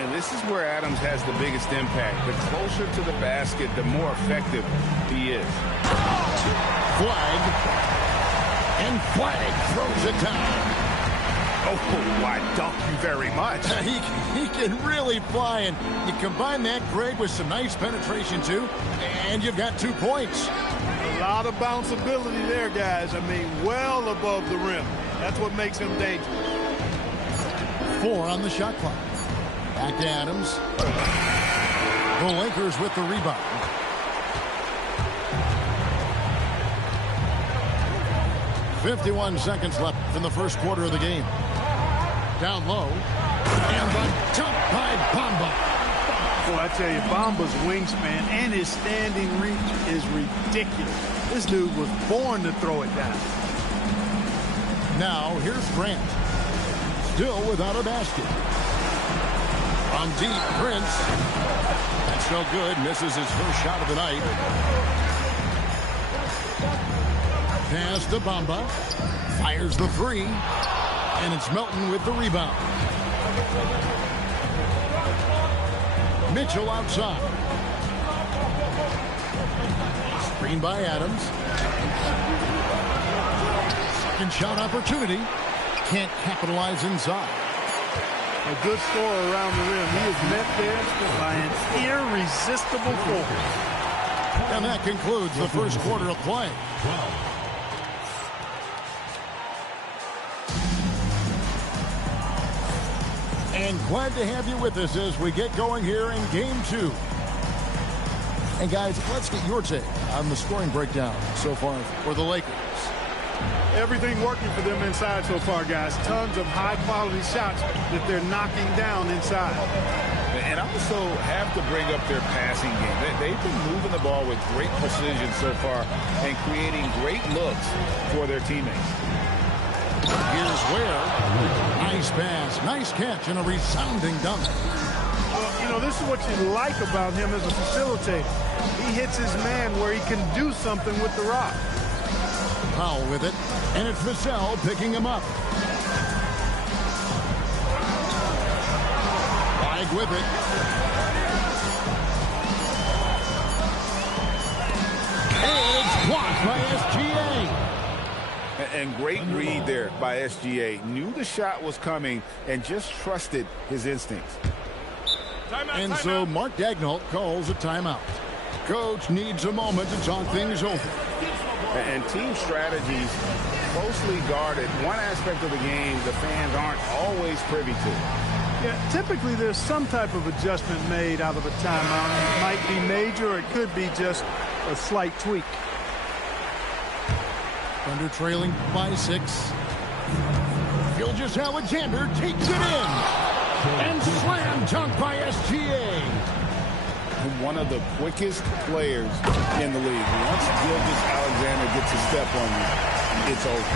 And this is where Adams has the biggest impact. The closer to the basket, the more effective he is. Flag. And Flag throws it down. Oh, why, thank you very much. He can really fly, and you combine that, Greg, with some nice penetration, too, and you've got 2 points. A lot of bounceability there, guys. I mean, well above the rim. That's what makes him dangerous. 4 on the shot clock. Back to Adams. The Lakers with the rebound. .51 seconds left in the first quarter of the game. Down low. And the jump by Bamba. Boy, I tell you, Bamba's wingspan and his standing reach is ridiculous. This dude was born to throw it down. Now, here's Grant. Still without a basket. From deep, Prince. That's no good. Misses his first shot of the night. Pass to Bamba. Fires the 3. And it's Melton with the rebound. Mitchell outside. Screen by Adams. Second shot opportunity. Can't capitalize inside. A good scorer around the rim. He is met there by an irresistible force. And that concludes the first quarter of play. And glad to have you with us as we get going here in Game 2. And guys, let's get your take on the scoring breakdown so far for the Lakers. Everything working for them inside so far, guys. Tons of high-quality shots that they're knocking down inside. And I also have to bring up their passing game. They've been moving the ball with great precision so far and creating great looks for their teammates. Here's Ware. Nice pass, nice catch, and a resounding dunk. Well, you know, this is what you like about him as a facilitator. He hits his man where he can do something with the rock. Powell with it, and it's Vassell picking him up. Flag with it. And it's blocked by SGA. And great read there by SGA. Knew the shot was coming and just trusted his instincts. And so Mark Daigneault calls a timeout. Coach needs a moment to talk things over. And team strategies closely guarded. One aspect of the game the fans aren't always privy to. Yeah, typically there's some type of adjustment made out of a timeout. It might be major, or it could be just a slight tweak. Thunder trailing by 6. Gilgeous-Alexander takes it in. And slam dunk by SGA. One of the quickest players in the league. Once Gilgeous-Alexander gets a step on you, it's over.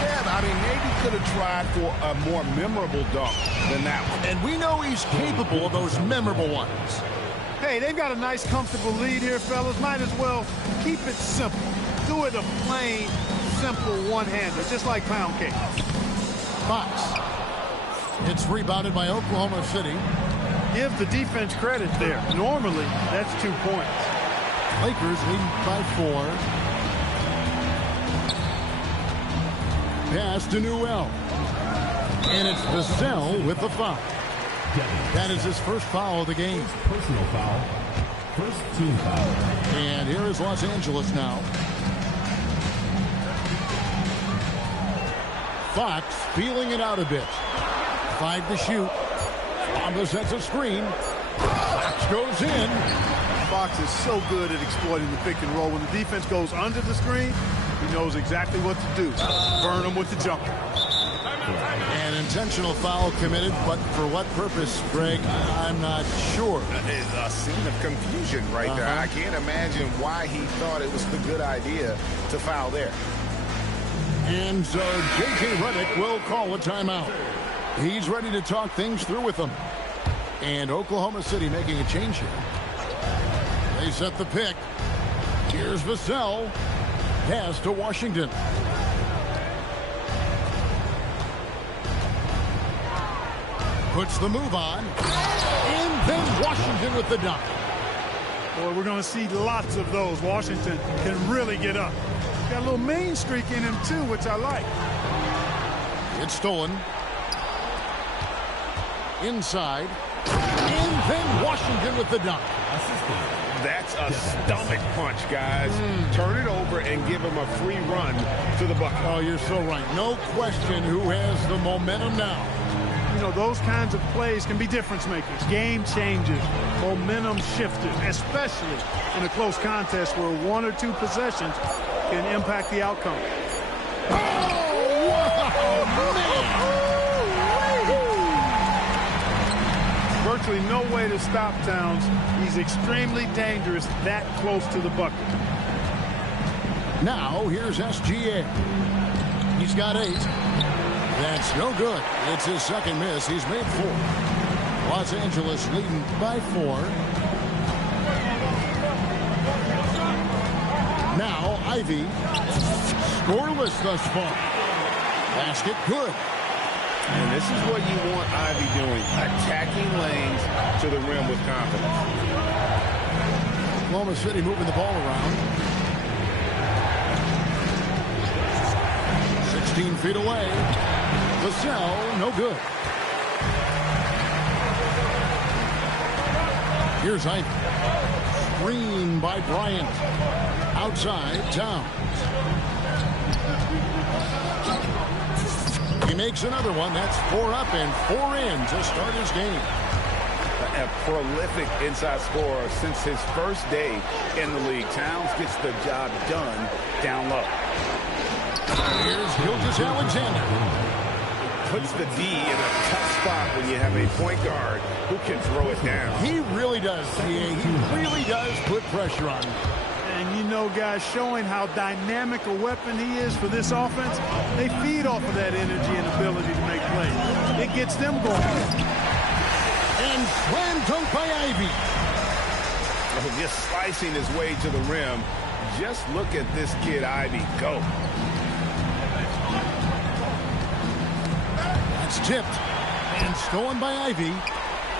Yeah, I mean, maybe could have tried for a more memorable dunk than that one. And we know he's capable of those memorable ones. Hey, they've got a nice, comfortable lead here, fellas. Might as well keep it simple. Do it a plain, simple one-hander, just like pound cake. Fox. It's rebounded by Oklahoma City. give the defense credit there. Normally, that's 2 points. Lakers leading by 4. Pass to Newell. And it's Vassell with the foul. That is his first foul of the game. Personal foul. First team foul. And here is Los Angeles now. Fox feeling it out a bit. 5 to shoot. Thomas sets a screen. Fox goes in. Fox is so good at exploiting the pick and roll. When the defense goes under the screen, he knows exactly what to do. Burn them with the jumper. An intentional foul committed, but for what purpose, Greg? I'm not sure. It's a scene of confusion right there. I can't imagine why he thought it was the good idea to foul there. And so J.J. Redick will call a timeout. He's ready to talk things through with them. And Oklahoma City making a change here. They set the pick. Here's Vassell. Pass to Washington. Puts the move on. And then Washington with the dunk. Boy, we're going to see lots of those. Washington can really get up. Got a little main streak in him, too, which I like. It's stolen. Inside. And then Washington with the dunk. That's a stomach punch, guys. Turn it over and give him a free run to the bucket. Oh, you're so right. No question who has the momentum now. You know, those kinds of plays can be difference makers, game changers, momentum shifters, especially in a close contest where 1 or 2 possessions can impact the outcome. Oh, wow, man. Virtually no way to stop Towns. He's extremely dangerous that close to the bucket. Now, here's SGA. He's got 8. That's no good. It's his second miss. He's made 4. Los Angeles leading by 4. Now, Ivy. Scoreless thus far. Basket good. And this is what you want Ivy doing, attacking lanes to the rim with confidence. Oklahoma City moving the ball around. 16 feet away. Vassell, no good. Here's Ivy. Screen by Bryant. Outside, Towns. He makes another one. That's 4 up and 4 in to start his game. A prolific inside scorer since his first day in the league. Towns gets the job done down low. Here's Gilgeous-Alexander. Puts the D in a tough spot when you have a point guard who can throw it down. He really does, CA. He really does put pressure on him. And you know, guys, showing how dynamic a weapon he is for this offense, they feed off of that energy and ability to make plays. It gets them going. And slam dunk by Ivy. Just slicing his way to the rim. Just look at this kid, Ivy, go. That's tipped and stolen by Ivy.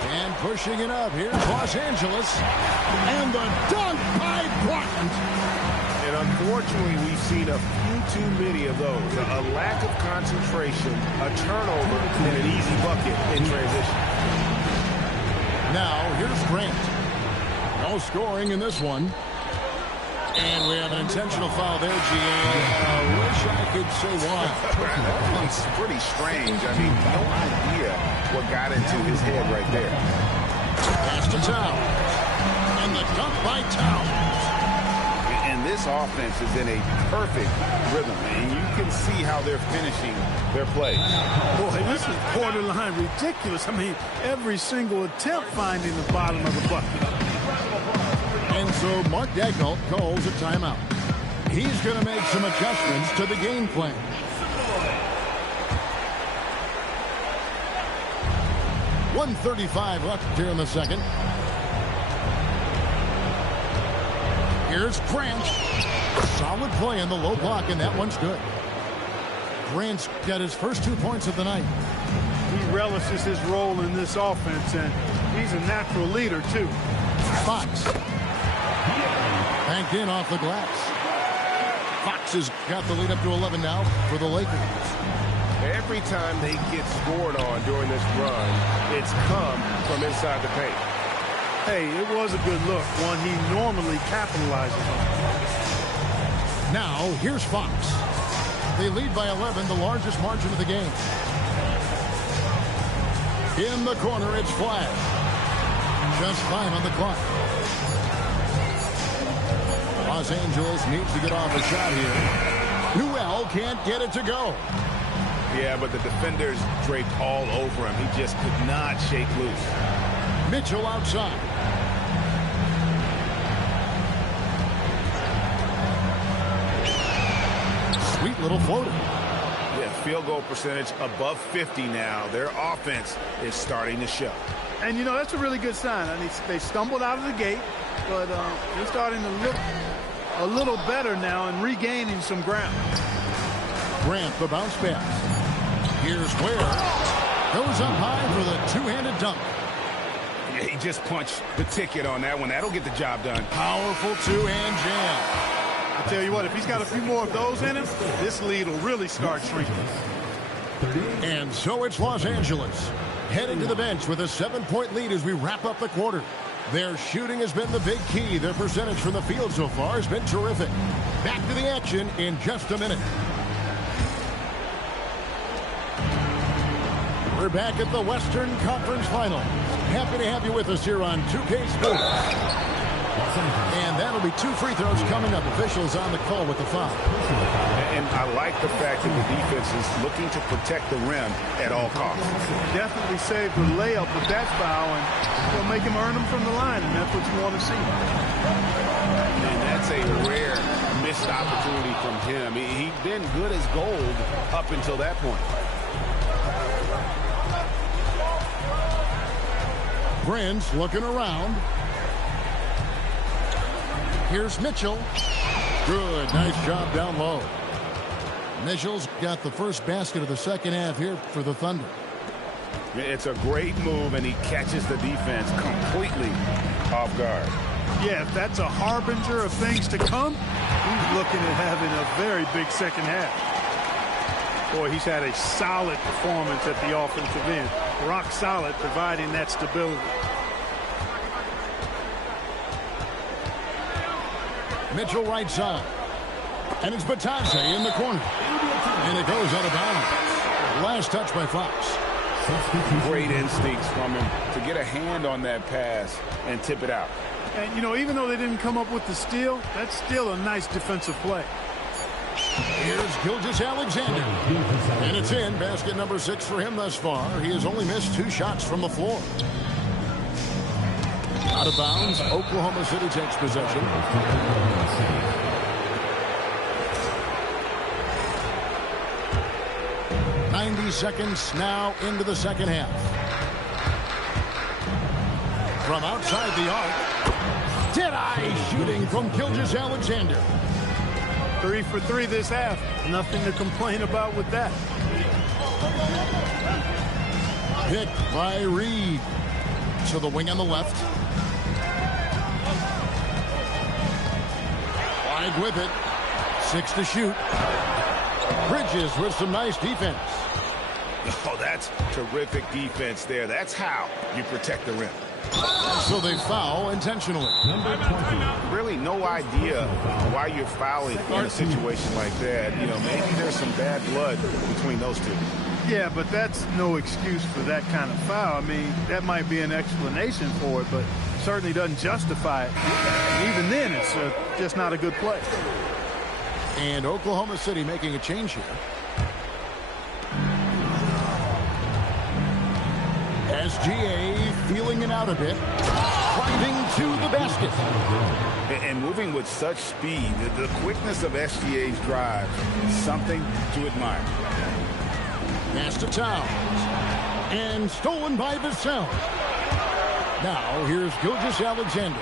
And pushing it up. Here's Los Angeles. And the dunk by Bryant. And unfortunately, we've seen a few too many of those. A lack of concentration, a turnover, and an easy bucket in transition. Now, here's Grant. No scoring in this one. And we have an intentional foul there, GA. I wish I could say why. That one's pretty strange. I mean, no idea what got into his head right there. Pass to Towns. And the dunk by Towns. And this offense is in a perfect rhythm. And you can see how they're finishing their plays. Boy, this is borderline ridiculous. I mean, every single attempt finding the bottom of the bucket. And so Mark Daigneault calls a timeout. He's going to make some adjustments to the game plan. .135 left here in the second. Here's Grant. Solid play in the low block, and that one's good. Grant's got his first 2 points of the night. He relishes his role in this offense, and He's a natural leader, too. Fox. Banked in off the glass. Fox has got the lead up to 11 now for the Lakers. Every time they get scored on during this run, it's come from inside the paint. Hey, it was a good look, one he normally capitalizes on. Now, here's Fox. They lead by 11, the largest margin of the game. In the corner, it's Flash. Just 5 on the clock. Los Angeles needs to get off a shot here. Newell can't get it to go. Yeah, but the defenders draped all over him. He just could not shake loose. Mitchell outside. Sweet little floater. Yeah, field goal percentage above 50 now. Their offense is starting to show. And, you know, that's a really good sign. I mean, they stumbled out of the gate, but they're starting to look a little better now and regaining some ground. Grant, the bounce pass. Here's Ware. Goes up high for the two-handed dunk. Yeah, he just punched the ticket on that one. That'll get the job done. Powerful two-hand jam. I tell you what, if he's got a few more of those in him, this lead will really start shrinking. And so it's Los Angeles heading to the bench with a 7-point lead as we wrap up the quarter. Their shooting has been the big key. Their percentage from the field so far has been terrific. Back to the action in just a minute. We're back at the Western Conference Finals. Happy to have you with us here on 2K Sports. And that'll be 2 free throws coming up. Officials on the call with the foul. And I like the fact that the defense is looking to protect the rim at all costs. Definitely saved the layup with that foul, and they'll make him earn them from the line, and that's what you want to see. And that's a rare missed opportunity from him. He'd been good as gold up until that point. Grant's looking around. Here's Mitchell. Good, nice job down low. Mitchell's got the first basket of the second half here for the Thunder. It's a great move, and he catches the defense completely off guard. Yeah, if that's a harbinger of things to come, he's looking at having a very big second half. Boy, he's had a solid performance at the offensive end. Rock solid, providing that stability. Mitchell right side. And it's Batadze in the corner. And it goes out of bounds. Last touch by Fox. Great instincts from him to get a hand on that pass and tip it out. And, you know, even though they didn't come up with the steal, that's still a nice defensive play. Here's Gilgeous-Alexander. And it's in. Basket number 6 for him thus far. He has only missed 2 shots from the floor. Out of bounds. Oklahoma City takes possession. 90 seconds now into the second half. From outside the arc. Dead-eye shooting from Gilgeous-Alexander. 3 for 3 this half. Nothing to complain about with that. Picked by Reed. To the wing on the left. Wide with it. 6 to shoot. Bridges with some nice defense. Oh, that's terrific defense there. That's how you protect the rim. So they foul intentionally. Really no idea why you're fouling in a situation like that. You know, maybe there's some bad blood between those two. Yeah, but that's no excuse for that kind of foul. I mean, that might be an explanation for it, but certainly doesn't justify it. And even then, it's just not a good play. And Oklahoma City making a change here. SGA feeling it out a bit. Driving to the basket. And moving with such speed, the quickness of SGA's drive is something to admire. Pass to Towns. And stolen by Vassell. Now here's Gilgeous-Alexander.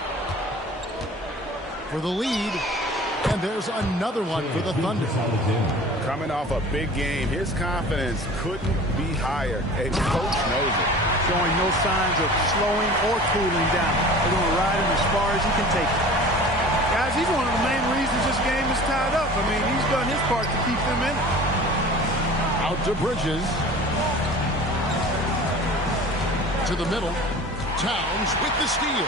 For the lead. And there's another one for the Thunder. Coming off a big game, his confidence couldn't be higher. And coach knows it. showing no signs of slowing or cooling down. They're going to ride him as far as he can take it. Guys, he's one of the main reasons this game is tied up. I mean, he's done his part to keep them in it. Out to Bridges. To the middle. Towns with the steal.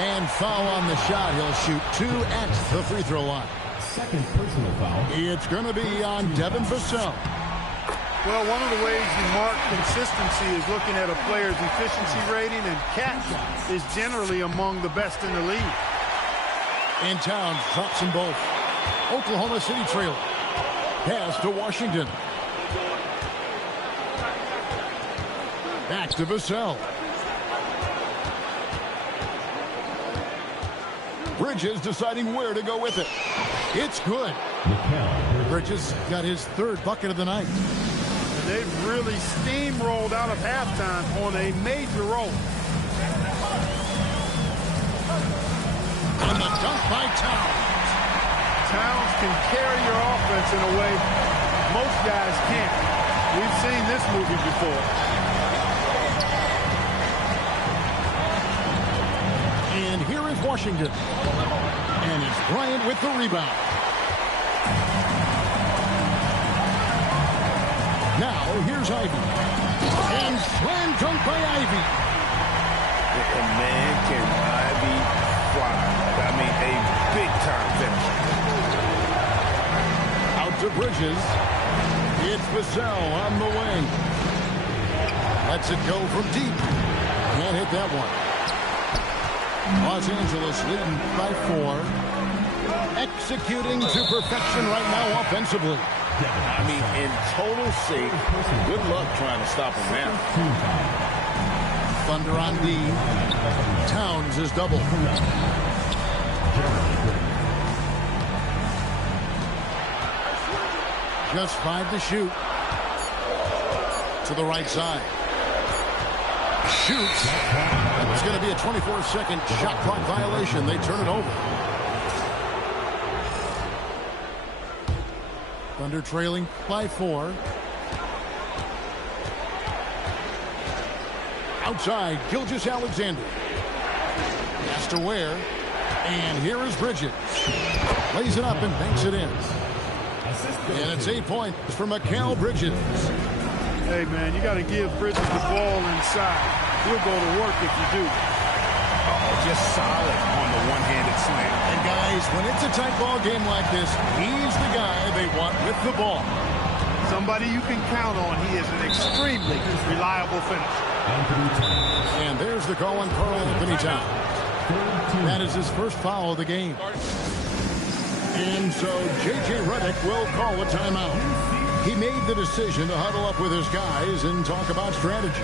And foul on the shot. He'll shoot 2 at the free throw line. Second personal foul. It's going to be on Devin Vassell. Well, one of the ways you mark consistency is looking at a player's efficiency rating, and Cat is generally among the best in the league. And Towns drops them both. Oklahoma City trailer. Pass to Washington. Back to Vassell. Bridges deciding where to go with it. It's good. Bridges got his 3rd bucket of the night. And they've really steamrolled out of halftime on a major roll. And the dunk by Towns. Towns can carry your offense in a way most guys can't. We've seen this movie before. And here is Washington. And it's Bryant with the rebound. Now, here's Ivy. And slam dunk by Ivy. And man, can Ivy fly. I mean, a big-time finish. Out to Bridges. It's Vassell on the wing. Lets it go from deep. Can't hit that one. Los Angeles leading by 4. Executing to perfection right now offensively. I mean, in total sync. Good luck trying to stop him now. Thunder on D. Towns is double. Just 5 to shoot. To the right side. Shoots. It's going to be a 24-second shot clock violation. They turn it over. Thunder trailing by 4. Outside, Gilgeous-Alexander. Pass to Ware. And here is Bridges. Lays it up and banks it in. And it's 8 points for Mikal Bridges. Hey, man, you got to give Bridges the ball inside. He'll go to work if you do. Just solid on the one-handed slam. And guys, when it's a tight ball game like this, he's the guy they want with the ball. Somebody you can count on. He is an extremely reliable finisher. And there's the call on Karl Anthony Towns. That is his first foul of the game. And so J.J. Redick will call a timeout. He made the decision to huddle up with his guys and talk about strategy.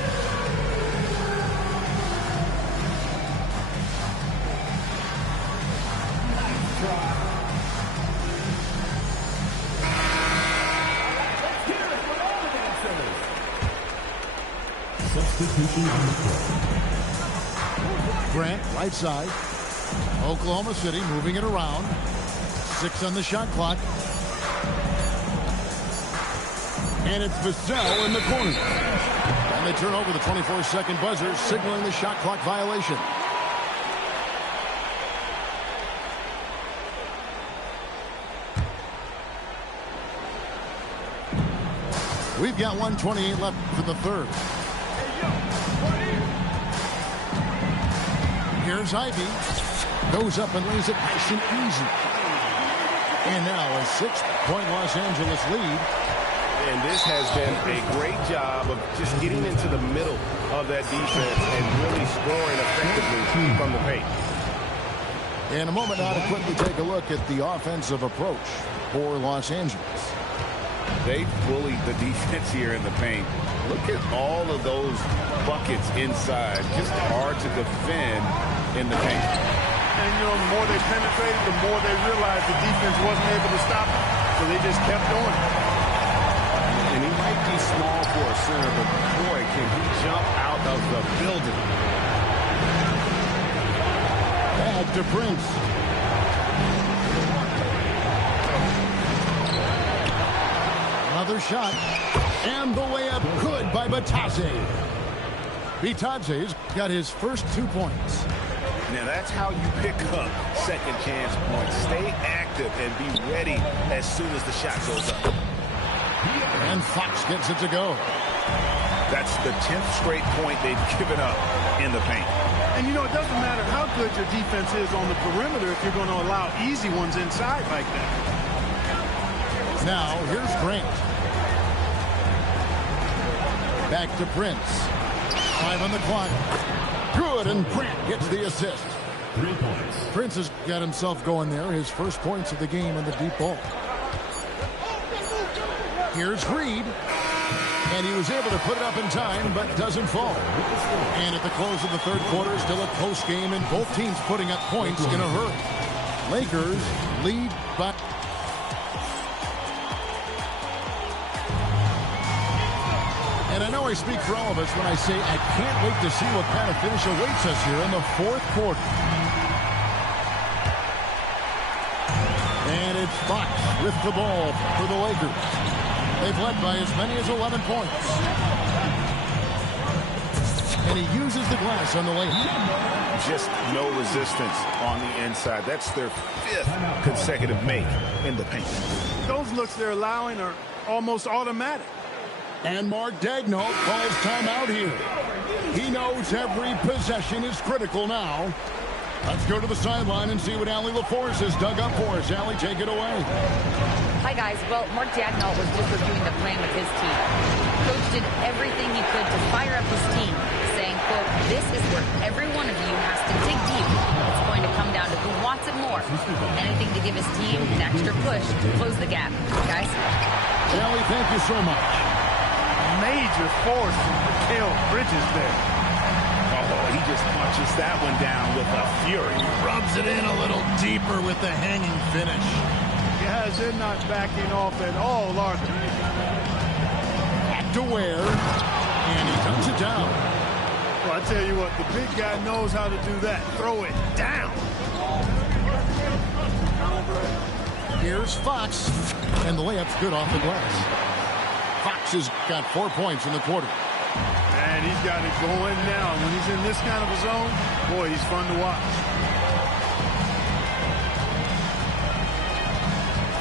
Grant, right side. Oklahoma City moving it around. 6 on the shot clock. And it's Vassell in the corner. And they turn over the 24-second buzzer, signaling the shot clock violation. We've got 1:28 left for the third. Here's Ivy. Goes up and lays it nice and easy. And now a 6-point Los Angeles lead. And this has been a great job of just getting into the middle of that defense and really scoring effectively from the paint. In a moment now to quickly take a look at the offensive approach for Los Angeles. They bullied the defense here in the paint. Look at all of those buckets inside. Just hard to defend in the paint. And, you know, the more they penetrated, the more they realized the defense wasn't able to stop them. So they just kept going. And he might be small for a center, but boy, can he jump out of the building. Back to Prince. Another shot. And the layup good by Bitadze. Bitadze's got his first 2 points. Now that's how you pick up second chance points. Stay active and be ready as soon as the shot goes up. And Fox gets it to go. That's the 10th straight point they've given up in the paint. And you know, it doesn't matter how good your defense is on the perimeter if you're going to allow easy ones inside like that. Now, here's Grant. Back to Prince. 5 on the clock. Good, and Grant gets the assist. 3 points. Prince has got himself going there. His first points of the game in the deep ball. Here's Reed. And he was able to put it up in time, but doesn't fall. And at the close of the third quarter, still a close game, and both teams putting up points in a hurry. Lakers lead by... And I know I speak for all of us when I say I can't wait to see what kind of finish awaits us here in the fourth quarter. And it's Fox with the ball for the Lakers. They've led by as many as 11 points. And he uses the glass on the layup. Just no resistance on the inside. That's their 5th consecutive make in the paint. Those looks they're allowing are almost automatic. And Mark Daigneault calls timeout here. He knows every possession is critical now. Let's go to the sideline and see what Allie LaForce has dug up for us. Allie, take it away. Hi, guys. Well, Mark Daigneault was just reviewing the plan with his team. Coach did everything he could to fire up his team, saying, quote, "This is where every one of you has to dig deep. It's going to come down to who wants it more. Anything to give his team an extra push to close the gap." Guys? Allie, thank you so much. Major force from Mikal Bridges there. Oh, he just punches that one down with a fury. Rubs it in a little deeper with the hanging finish. Guys, they're not backing off at all, are they? Back to Ware. And he dumps it down. Well, I tell you what, the big guy knows how to do that. Throw it down. Here's Fox. And the layup's good off the glass. Fox has got 4 points in the quarter. And he's got it going now. When he's in this kind of a zone, boy, he's fun to watch.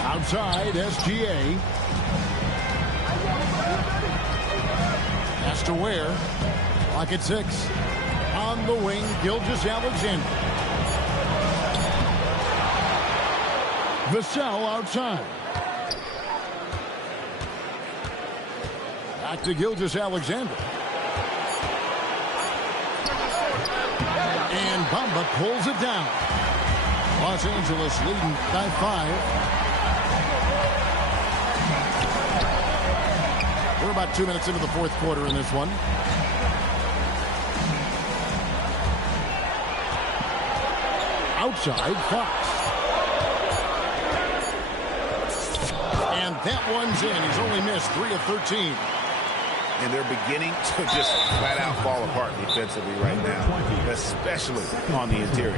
Outside, SGA. Has to Ware. Clock at 6. On the wing, Gilgeous-Alexander. Vassell outside. Back to Gilgeous-Alexander. And Bamba pulls it down. Los Angeles leading by 5. We're about 2 minutes into the fourth quarter in this one. Outside, Fox. And that one's in. He's only missed 3 of 13. And they're beginning to just flat out fall apart defensively right now, especially on the interior.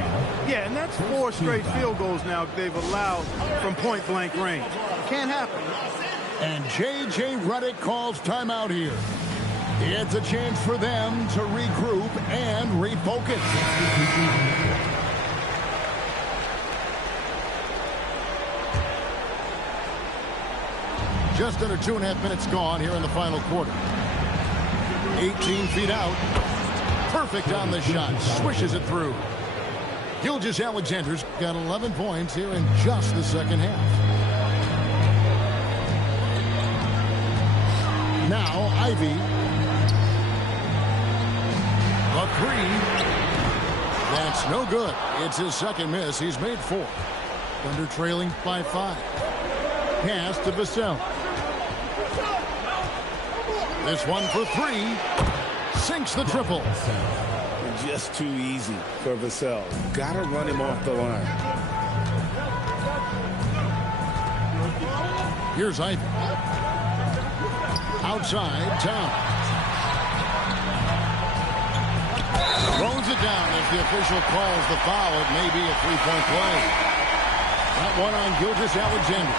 Yeah, and that's 4 straight field goals now they've allowed from point-blank range. Can't happen. And J.J. Redick calls timeout here. It's a chance for them to regroup and refocus. Just under 2.5 minutes gone here in the final quarter. 18 feet out. Perfect on the shot. Swishes it through. Gilgeous-Alexander's got 11 points here in just the second half. Now, Ivy. The 3. That's no good. It's his second miss. He's made 4. Thunder trailing by 5. Pass to Vassell. This one for 3. Sinks the triple. Just too easy for Vassell. Gotta run him off the line. Here's Ivy. Outside, Town. Throws it down as the official calls the foul. It may be a 3-point play. That one on Gilgeous-Alexander.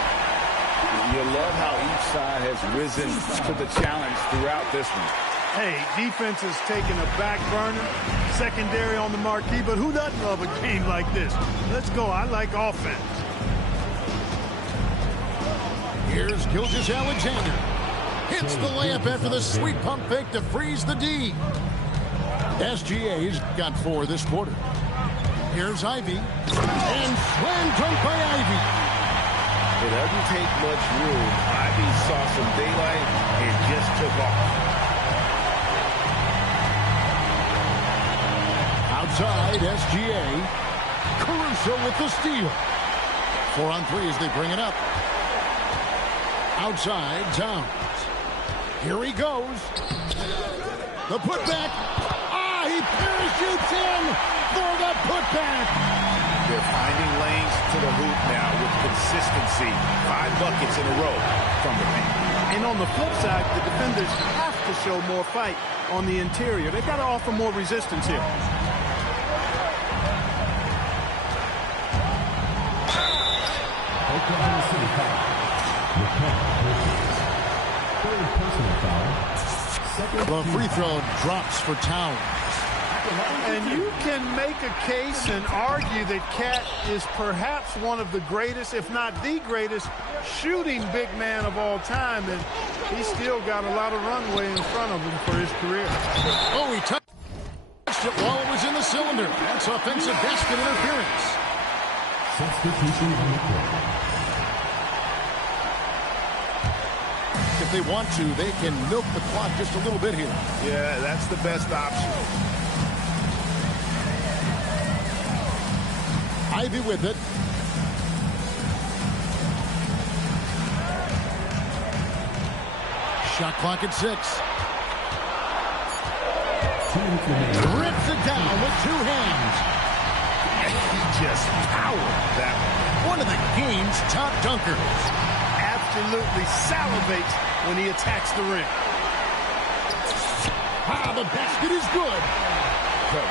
You love how each side has risen to the challenge throughout this one. Hey, defense is taking a back burner, secondary on the marquee, but who doesn't love a game like this? Let's go. I like offense. Here's Gilgeous-Alexander. Hits the layup after the sweet pump fake to freeze the D. SGA's got 4 this quarter. Here's Ivy. And slam dunk by Ivy. It doesn't take much room. Ivy saw some daylight and just took off. Outside, SGA. Caruso with the steal. 4 on 3 as they bring it up. Outside, Towns. Here he goes. The putback. He parachutes in for the putback. They're finding lanes to the hoop now with consistency. 5 buckets in a row from the paint. And on the flip side, the defenders have to show more fight on the interior. They've got to offer more resistance here. Oklahoma City foul. Third personal foul. The free throw drops for Towns. And you can make a case and argue that Cat is perhaps one of the greatest, if not the greatest, shooting big man of all time. And he's still got a lot of runway in front of him for his career. Oh, he touched it while it was in the cylinder. That's offensive basket interference. Substitution on the court. If they want to, they can milk the clock just a little bit here. Yeah, that's the best option. Ivy with it. Shot clock at 6. Rips it down with 2 hands. And he just powered that one of the game's top dunkers. Absolutely salivates when he attacks the rim. The basket is good.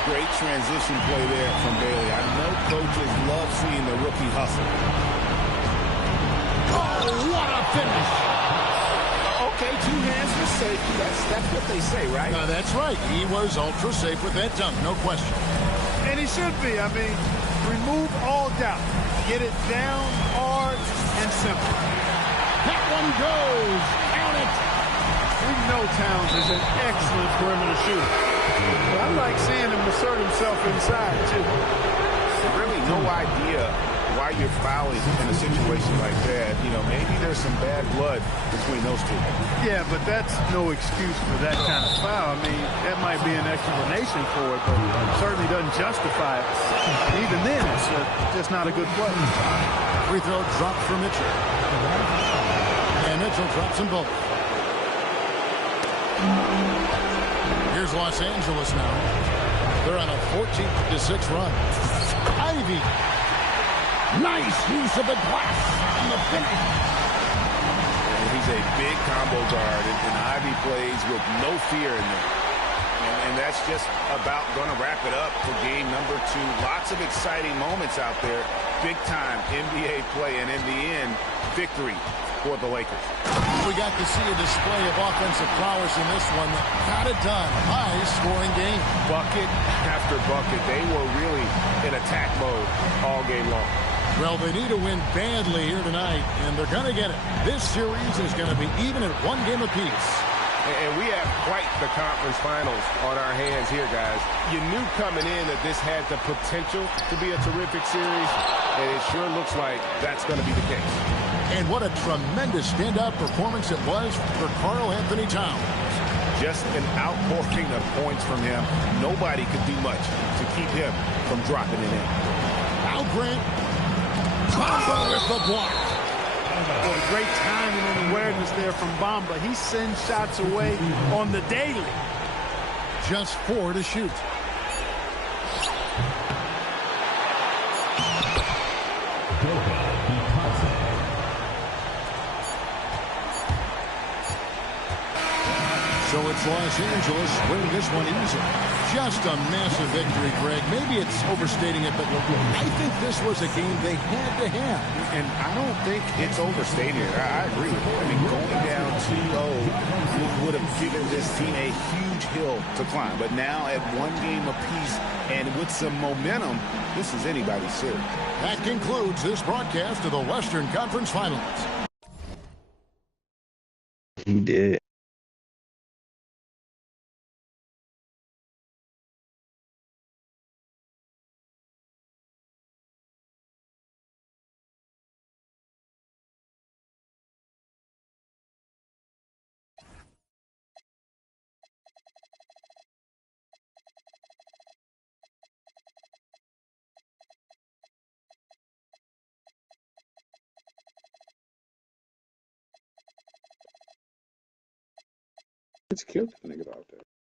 Great transition play there from Bailey. I know coaches love seeing the rookie hustle. Oh, what a finish. Okay, 2 hands for safety. That's what they say, right? That's right. He was ultra safe with that dunk, no question. And he should be. I mean, remove all doubt. Get it down hard and simple. That one goes. Count it. We know Towns is an excellent perimeter shooter. But I like seeing him assert himself inside, too. Really no idea why you're fouling in a situation like that. You know, maybe there's some bad blood between those two. Yeah, but that's no excuse for that kind of foul. I mean, that might be an explanation for it, but it certainly doesn't justify it. Even then, it's just not a good play. Free throw drops for Mitchell. And Mitchell drops them both. Here's Los Angeles now. They're on a 14-6 run. Ivy. Nice use of the glass on the finish. And he's a big combo guard, and Ivy plays with no fear in there. And that's just about going to wrap it up for game number 2. Lots of exciting moments out there. Big-time NBA play, and in the end, victory for the Lakers. We got to see a display of offensive prowess in this one that got it done. High-scoring game. Bucket after bucket. They were really in attack mode all game long. Well, they need to win badly here tonight, and they're going to get it. This series is going to be even at 1 game apiece. And we have quite the conference finals on our hands here, guys. You knew coming in that this had the potential to be a terrific series, and it sure looks like that's going to be the case. And what a tremendous standout performance it was for Karl-Anthony Towns. Just an outpouring of points from him. Nobody could do much to keep him from dropping it in. Al Grant. Bamba with the block. Well, great timing and awareness there from Bamba. He sends shots away on the daily. Just 4 to shoot. So it's Los Angeles winning this one easy. Just a massive victory, Greg. Maybe it's overstating it, but I think this was a game they had to have. And I don't think it's overstating it. I agree with you. I mean, going down 2-0 would have given this team a huge hill to climb. But now at one game apiece and with some momentum, this is anybody's series. That concludes this broadcast of the Western Conference Finals. He did. Let's kill the nigga out there.